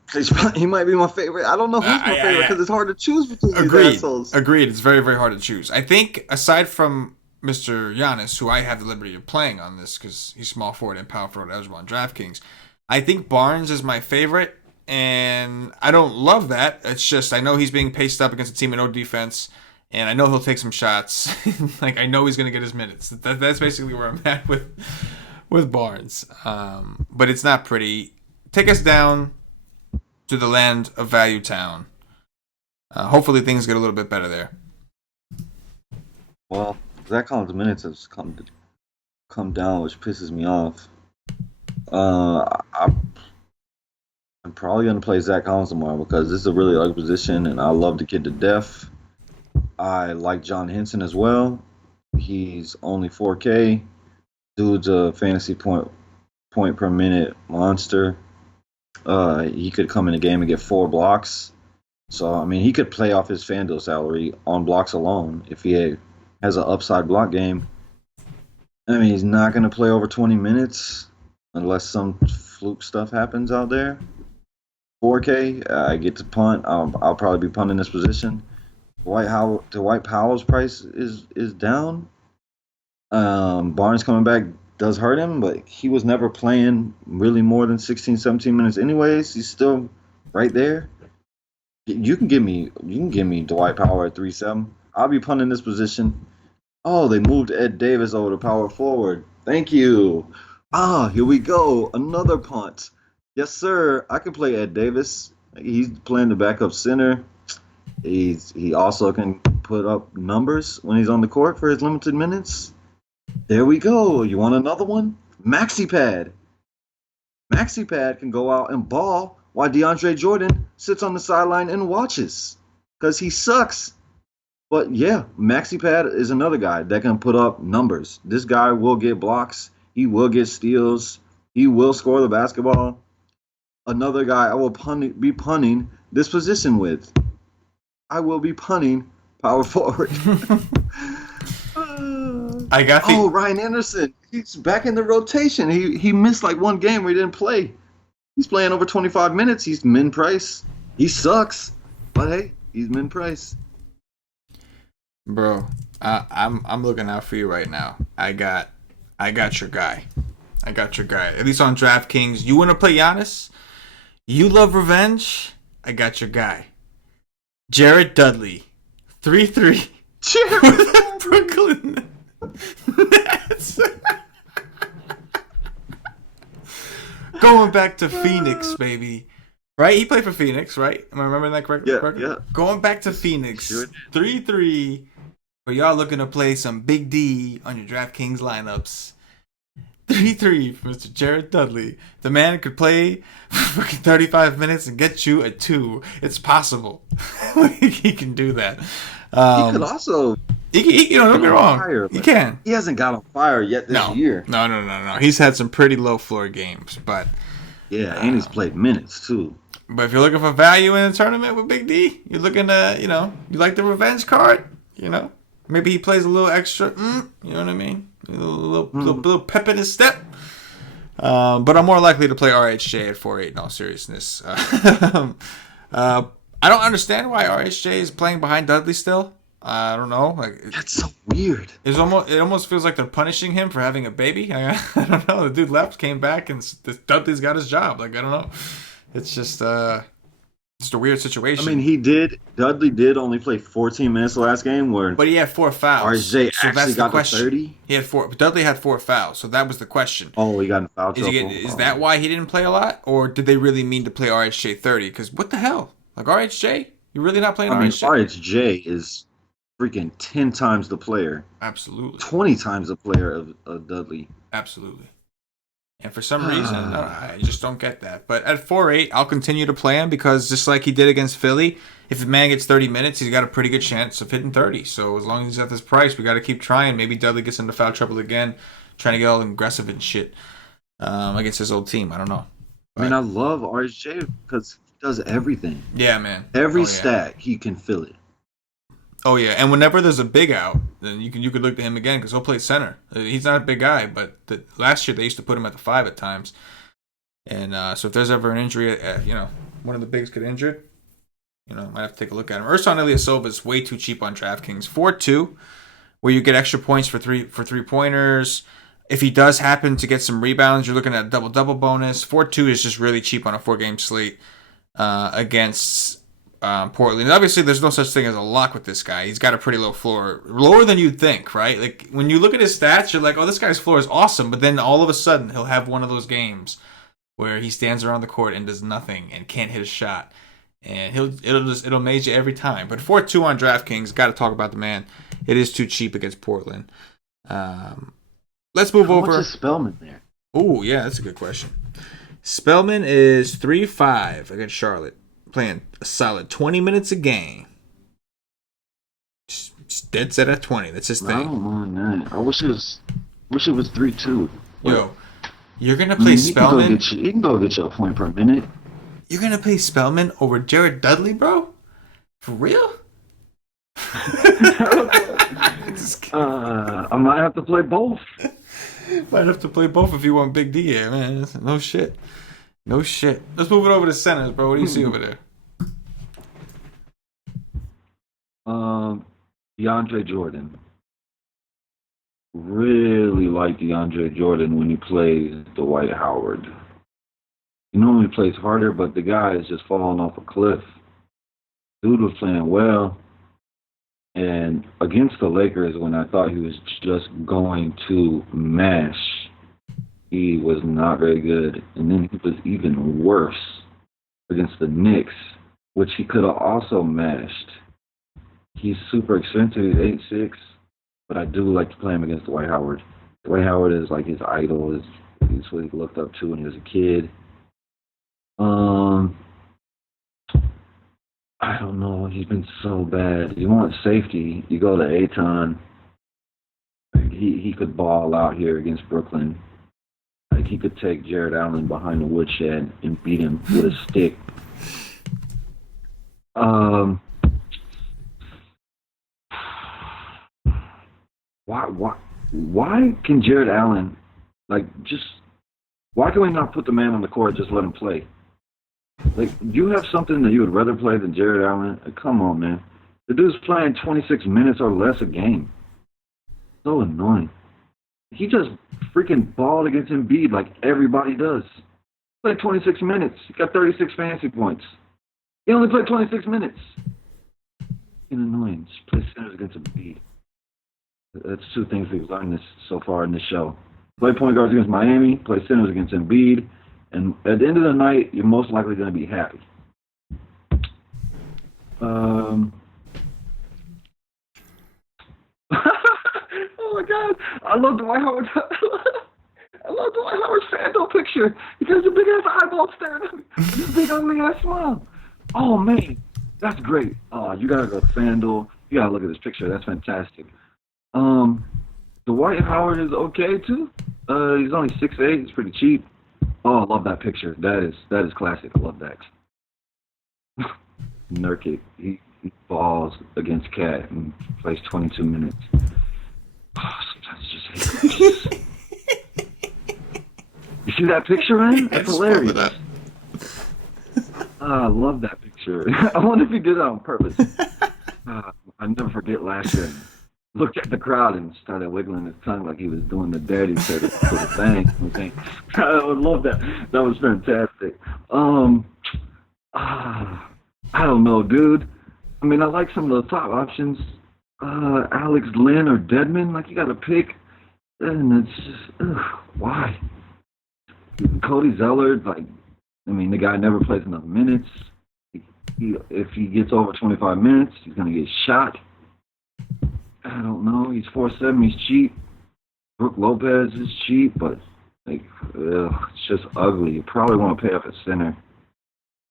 he might be my favorite. I don't know who's my favorite because it's hard to choose between these assholes. Agreed. It's very, very hard to choose. I think aside from Mr. Giannis, who I have the liberty of playing on this because he's small forward and power forward eligible on DraftKings, I think Barnes is my favorite, and I don't love that. It's just I know he's being paced up against a team with no defense, and I know he'll take some shots. Like I know he's going to get his minutes. That's basically where I'm at with Barnes. But it's not pretty. Take us down to the land of Value Town. Hopefully things get a little bit better there. Well, Zach Collins' minutes has come down, which pisses me off. I'm probably gonna play Zach Collins tomorrow because this is a really ugly position, and I love the kid to death. I like John Henson as well. He's only 4K. Dude's a fantasy point per minute monster. He could come in the game and get 4 blocks. So, I mean, he could play off his FanDuel salary on blocks alone if he has an upside block game. I mean, he's not going to play over 20 minutes unless some fluke stuff happens out there. 4K, I get to punt. I'll probably be punting this position. Dwight Powell's price is down. Barnes coming back does hurt him, but he was never playing really more than 16, 17 minutes anyways. He's still right there. You can give me Dwight Powell at 3-7. I'll be punting this position. Oh, they moved Ed Davis over to power forward. Thank you. Here we go. Another punt. Yes, sir. I can play Ed Davis. He's playing the backup center. He also can put up numbers when he's on the court for his limited minutes. There we go. You want another one? Maxi Pad. Maxi Pad can go out and ball while DeAndre Jordan sits on the sideline and watches because he sucks. But yeah, Maxi Pad is another guy that can put up numbers. This guy will get blocks. He will get steals. He will score the basketball. Another guy I will be punting this position with. I will be punting power forward. Ryan Anderson. He's back in the rotation. He missed like one game where he didn't play. He's playing over 25 minutes. He's min price. He sucks, but hey, he's min price. Bro, I'm looking out for you right now. I got your guy. At least on DraftKings. You want to play Giannis? You love revenge? I got your guy. Jared Dudley. 3-3. With Brooklyn Nets. Going back to Phoenix, baby. Right? He played for Phoenix, right? Am I remembering that correctly? Yeah. Going back to Phoenix. Sure. 3-3. For y'all looking to play some Big D on your DraftKings lineups. 3-3 for Mr. Jared Dudley. The man could play fucking 35 minutes and get you a 2. It's possible. He can do that. He could also... don't get wrong. He can. He hasn't got on fire yet this year. No. He's had some pretty low floor games, but... Yeah, and he's played minutes, too. But if you're looking for value in a tournament with Big D, you're looking to, you like the revenge card, Maybe he plays a little extra, you know what I mean? A little pep in his step. But I'm more likely to play RHJ at 4-8 in all seriousness. I don't understand why RHJ is playing behind Dudley still. I don't know. Like That's so weird. it almost feels like they're punishing him for having a baby. I don't know. The dude left, came back, and Dudley's got his job. Like I don't know. It's just a weird situation. I mean, Dudley did only play 14 minutes the last game, where but he had 4 fouls. RJ so actually got the to 30. He had 4. But Dudley had 4 fouls, so that was the question. Oh, he got in foul trouble. Is that why he didn't play a lot, or did they really mean to play RHJ 30? Because what the hell, like RHJ, you're really not playing RHJ? I mean, RHJ is freaking 10 times the player. Absolutely. 20 times the player of Dudley. Absolutely. And for some reason, I just don't get that. But at 4-8, I'll continue to play him because just like he did against Philly, if the man gets 30 minutes, he's got a pretty good chance of hitting 30. So as long as he's at this price, we got to keep trying. Maybe Dudley gets into foul trouble again, trying to get all aggressive and shit against his old team. I don't know. But, I mean, I love RJ because he does everything. Yeah, man. Every stat, he can fill it. Oh yeah, and whenever there's a big out, then you could look to him again because he'll play center. He's not a big guy, but last year they used to put him at the 5 at times. And so if there's ever an injury, one of the bigs get injured, might have to take a look at him. Ersan Ilyasova is way too cheap on DraftKings. 4-2, where you get extra points for three pointers. If he does happen to get some rebounds, you're looking at a double bonus. 4-2 is just really cheap on a 4-game slate against Portland. Obviously, there's no such thing as a lock with this guy. He's got a pretty low floor, lower than you'd think, right? Like when you look at his stats, you're like, "Oh, this guy's floor is awesome," but then all of a sudden, he'll have one of those games where he stands around the court and does nothing and can't hit a shot, and it'll amaze you every time. But 4-2 on DraftKings, got to talk about the man. It is too cheap against Portland. Let's move over. How much is Spellman there? Oh, yeah, that's a good question. Spellman is 3-5 against Charlotte. Playing a solid 20 minutes a game. Just dead set at 20. That's his thing. I don't mind that. I wish it was 3-2. Yo, you're gonna play Spellman. You can go get you a point per minute. You're gonna play Spellman over Jared Dudley, bro? For real? I might have to play both. Might have to play both if you want Big D here, man. No shit. Let's move it over to centers, bro. What do you see over there? DeAndre Jordan. Really like DeAndre Jordan when he plays Dwight Howard. He normally plays harder, but the guy is just falling off a cliff. Dude was playing well. And against the Lakers, when I thought he was just going to mash, he was not very good. And then he was even worse against the Knicks, which he could have also mashed. He's super expensive. He's 8'6", but I do like to play him against Dwight Howard. Dwight Howard is like his idol. He's what he looked up to when he was a kid. I don't know. He's been so bad. You want safety, you go to Ayton. He could ball out here against Brooklyn. Like he could take Jared Allen behind the woodshed and beat him with a stick. Why can Jared Allen why can we not put the man on the court and just let him play? Like, do you have something that you would rather play than Jared Allen? Like, come on, man. The dude's playing 26 minutes or less a game. So annoying. He just freaking balled against Embiid like everybody does. Played 26 minutes. He got 36 fantasy points. He only played 26 minutes. Annoying. Just play centers against Embiid. That's 2 things we've learned so far in this show. Play point guards against Miami, play centers against Embiid, and at the end of the night, you're most likely going to be happy. Oh my God, I love Dwight Howard. I love Dwight Howard's FanDuel picture. He has a big ass eyeball staring at me. This big ugly ass smile. Oh man, that's great. Oh, you gotta go to FanDuel. You gotta look at this picture. That's fantastic. Dwight Howard is okay too. He's only 6'8". It's pretty cheap. Oh, I love that picture. That is classic. I love that. Nurkic, he balls against Cat and plays 22 minutes. Oh, sometimes I just hate it. You see that picture, man? That's hilarious. I love that picture. I wonder if he did it on purpose. I never forget last year. Looked at the crowd and started wiggling his tongue like he was doing the dirty to the thing. I would love that. That was fantastic. I don't know, dude. I mean, I like some of the top options. Alex Lynn or Deadman. Like, you got to pick. And it's just, why? Cody Zeller, like, I mean, the guy never plays enough minutes. If he gets over 25 minutes, he's going to get shot. I don't know. He's 4'7". He's cheap. Brook Lopez is cheap, but like, it's just ugly. You probably want to pay up at center.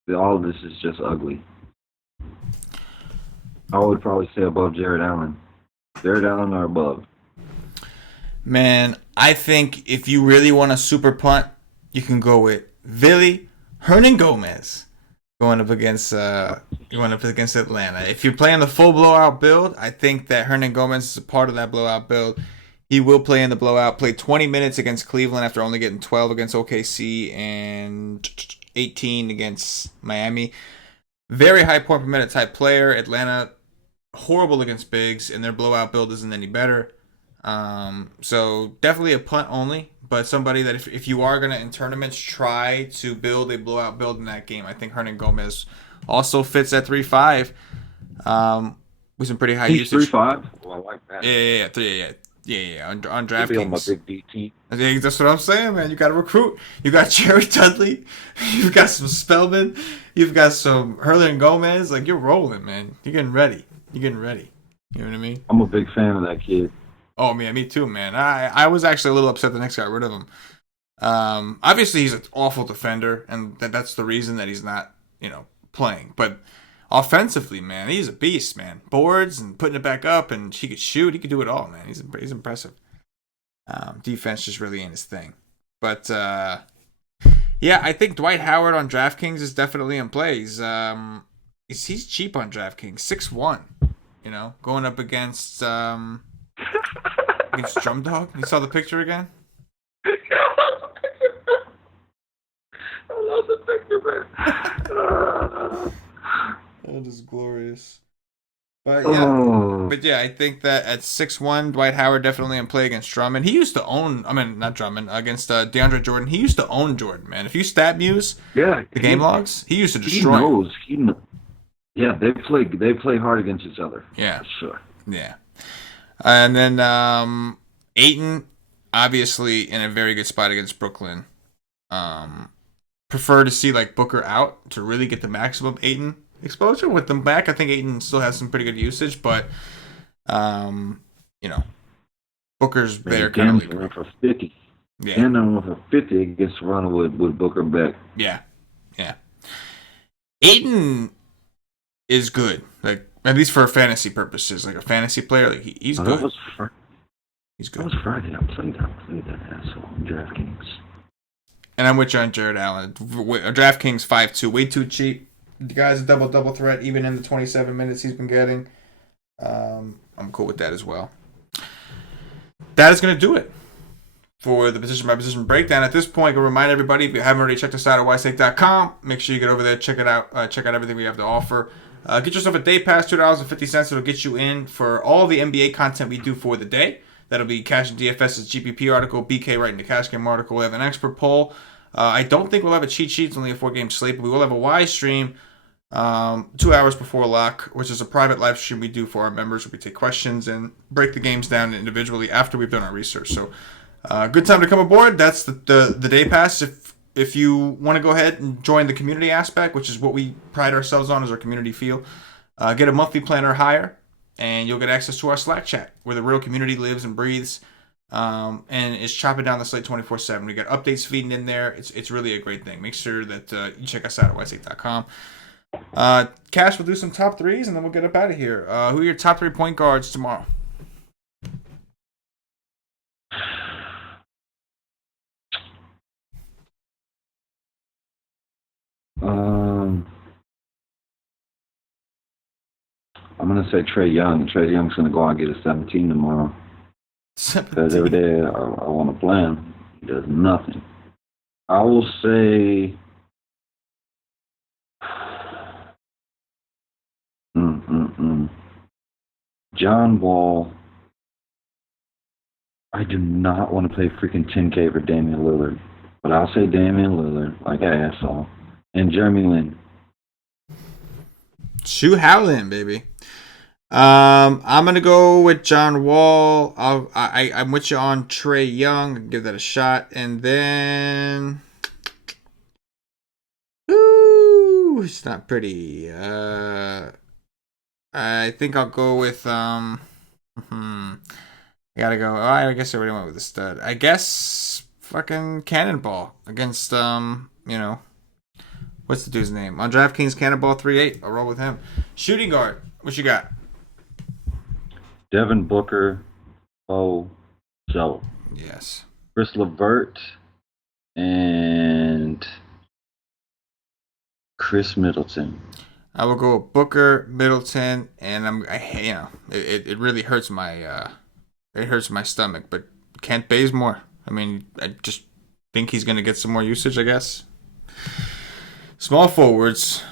All of this is just ugly. I would probably say above Jared Allen. Jared Allen or above. Man, I think if you really want a super punt, you can go with Willy Hernangomez going up against Atlanta. If you're playing the full blowout build, I think that Hernangomez is a part of that blowout build. He will play in the blowout. Played 20 minutes against Cleveland after only getting 12 against OKC and 18 against Miami. Very high point per minute type player. Atlanta, horrible against bigs, and their blowout build isn't any better. So definitely a punt only, but somebody that if you are going to in tournaments try to build a blowout build in that game, I think Hernangomez also fits at 3.5 with some pretty high usage. 3.5? Well, I like that. Yeah. On DraftKings. My big DT. Yeah, that's what I'm saying, man. You got to recruit. You got Jerry Dudley. You've got some Spellman. You've got some Hernangomez. Like, you're rolling, man. You're getting ready. You know what I mean? I'm a big fan of that kid. Oh, man, me too, man. I was actually a little upset the Knicks got rid of him. Obviously, he's an awful defender, and that's the reason that he's not, playing. But offensively, man, he's a beast, man. Boards and putting it back up, and he could shoot. He could do it all, man. He's impressive. Defense just really ain't his thing. But, yeah, I think Dwight Howard on DraftKings is definitely in play. He's cheap on DraftKings, 6'1", going up against Drum Dog. You saw the picture again? I love the picture, man. That is glorious. But yeah, I think that at 6'1", Dwight Howard definitely in play against Drummond. He used to own, not Drummond, against DeAndre Jordan. He used to own Jordan, man. If you stat muse the game logs, he used to destroy him. Yeah, they play hard against each other. Yeah. For sure. Yeah. And then Ayton, obviously in a very good spot against Brooklyn. Prefer to see like Booker out to really get the maximum Ayton exposure. With them back, I think Ayton still has some pretty good usage, but Booker's there kind of run for 50. Yeah. And I'm for 50 against Toronto with Booker back. Yeah. Ayton is good, like at least for fantasy purposes, like a fantasy player. Like he's good. He's good. That was Friday. I played that asshole on DraftKings. And I'm with you on Jared Allen. DraftKings 5.2, way too cheap. The guy's a double threat, even in the 27 minutes he's been getting. I'm cool with that as well. That is going to do it for the position by position breakdown. At this point, I'll remind everybody, if you haven't already checked us out at wisestake.com, make sure you get over there, check it out, check out everything we have to offer. Get yourself a day pass, $2.50. It'll get you in for all the NBA content we do for the day. That'll be CashinDFS's GPP article, BK writing the Cash Game article. We have an expert poll. I don't think we'll have a cheat sheet. It's only a 4-game slate, but we will have a Y stream 2 hours before lock, which is a private live stream we do for our members where we take questions and break the games down individually after we've done our research. So good time to come aboard. That's the day pass. If you want to go ahead and join the community aspect, which is what we pride ourselves on as our community feel, get a monthly plan or higher, and you'll get access to our Slack chat where the real community lives and breathes and is chopping down the slate 24/7. We got updates feeding in there. It's really a great thing. Make sure that you check us out at wisestake.com. Cash will do some top threes, and then we'll get up out of here. Who are your top 3 point guards tomorrow? I'm going to say Trae Young. Trae Young's going to go out and get a 17 tomorrow. Because every day I want to play him. He does nothing. I will say... John Wall. I do not want to pay freaking 10K for Damian Lillard, but I'll say Damian Lillard like an asshole. And Jeremy Lin. Shoe Howland, baby. I'm gonna go with John Wall. I'm with you on Trae Young. I'll give that a shot, and then, ooh, it's not pretty. I think I'll go with I gotta go. Oh, I guess I already went with the stud. I guess fucking Cannonball against what's the dude's name on DraftKings? Cannonball 3-8. I'll roll with him. Shooting guard. What you got? Devin Booker, Joe. Yes. Chris LeVert and Chris Middleton. I will go with Booker, Middleton, and it really hurts my stomach, but Kent Bazemore. I mean, I just think he's gonna get some more usage, I guess. Small forwards.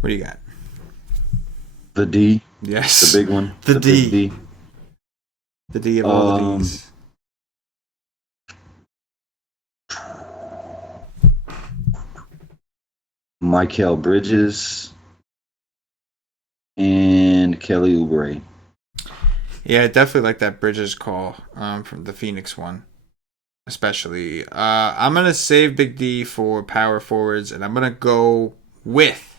What do you got? The D. Yes. The big one. The D. Big D. The D of all the Ds. Michael Bridges and Kelly Oubre. Yeah, I definitely like that Bridges call from the Phoenix one, especially. I'm going to save Big D for power forwards, and I'm going to go with,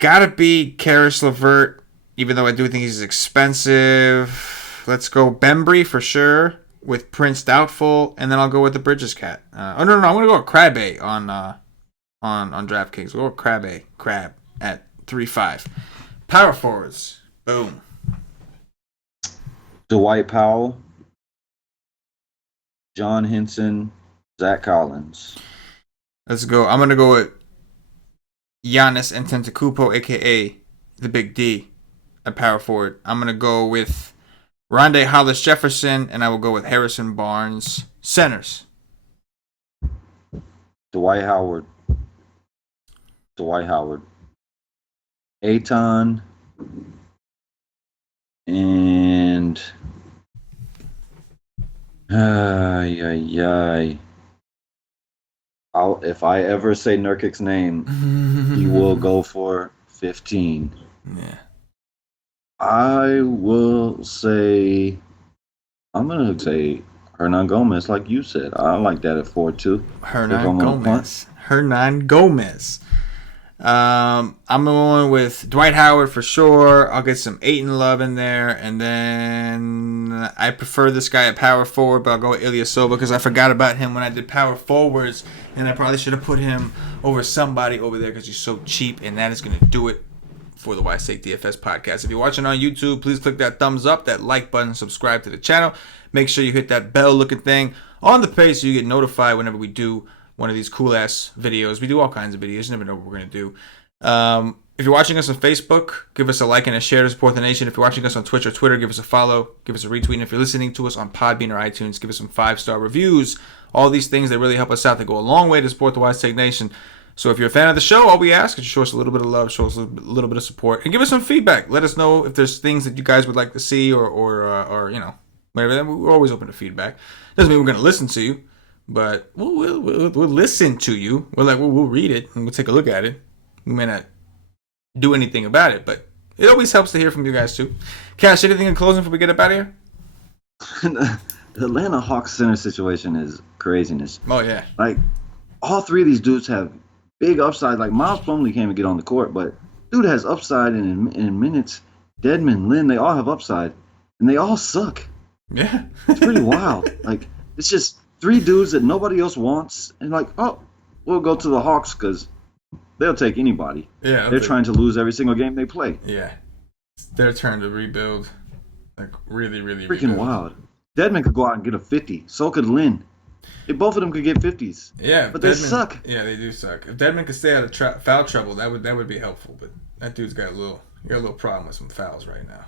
gotta be Karis LeVert, even though I do think he's expensive. Let's go Bembry for sure, with Prince doubtful, and then I'll go with the Bridges cat. No, I'm going to go with Crabbe on DraftKings. We'll go with Crab at 3.5. Power forwards. Boom. Dwight Powell, John Henson, Zach Collins. Let's go. I'm going to go with Giannis Antetokounmpo, a.k.a. the Big D, at power forward. I'm going to go with Rondé Hollis-Jefferson, and I will go with Harrison Barnes. Centers. Dwight Howard. Ayton and if I ever say Nurkic's name, he will go for 15. Yeah. I will say, I'm going to say Hernan Gomez, like you said. I like that at 4-2. Hernan Gomez. I'm going with Dwight Howard for sure. I'll get some Ayton love in there. And then I prefer this guy at power forward, but I'll go with Ilyasova because I forgot about him when I did power forwards. And I probably should have put him over somebody over there because he's so cheap. And that is going to do it for the CK013 DFS podcast. If you're watching on YouTube, please click that thumbs up, that like button, subscribe to the channel. Make sure you hit that bell looking thing on the page so you get notified whenever we do one of these cool ass videos. We do all kinds of videos. You never know what we're going to do. If you're watching us on Facebook, give us a like and a share to support the nation. If you're watching us on Twitch or Twitter, give us a follow, give us a retweet. And if you're listening to us on Podbean or iTunes, give us some 5-star reviews. All these things that really help us out. They go a long way to support the CK013 Nation. So if you're a fan of the show, all we ask is you show us a little bit of love, show us a little bit of support, and give us some feedback. Let us know if there's things that you guys would like to see or whatever. We're always open to feedback. Doesn't mean we're going to listen to you, but we'll listen to you. We'll read it and we'll take a look at it. We may not do anything about it, but it always helps to hear from you guys too. Cash, anything in closing before we get up out of here? The Atlanta Hawks center situation is craziness. Oh yeah, like all three of these dudes have big upside. Like Miles Plumlee can't even get on the court, but dude has upside in minutes. Dedmon, Lin, they all have upside, and they all suck. Yeah, it's pretty wild. Like it's just three dudes that nobody else wants, and we'll go to the Hawks because they'll take anybody. Yeah, they're trying to lose every single game they play. Yeah, it's their turn to rebuild. Like really, really freaking wild. Dedmon could go out and get a 50. So could Lin. Both of them could get 50s. Yeah, but they suck. Yeah, they do suck. If Dedmon could stay out of foul trouble, that would be helpful. But that dude's got a little problem with some fouls right now.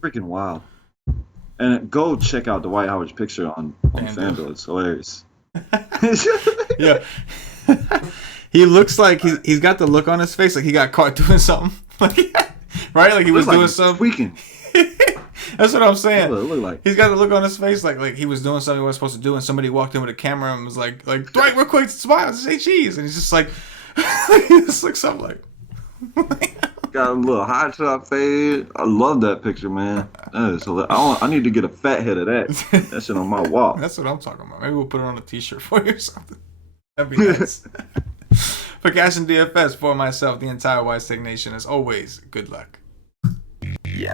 Freaking wild. And go check out Dwight Howard's picture on FanDuel. It's hilarious. Yeah. He looks like he's got the look on his face like he got caught doing something. Right? Like he was doing something. Tweaking. That's what I'm saying. Look like. He's got the look on his face like he was doing something he wasn't supposed to do, and somebody walked in with a camera and was like Dwight, real quick, smile, say cheese, and he's just like, he just looks up like. Got a little hot shot fade. I love that picture, man. So I need to get a fat head of that. That shit on my wall. That's what I'm talking about. Maybe we'll put it on a t-shirt for you or something. That'd be nice. For CashinDFS, for myself, the entire Wise Tech Nation, as always, good luck. Yeah.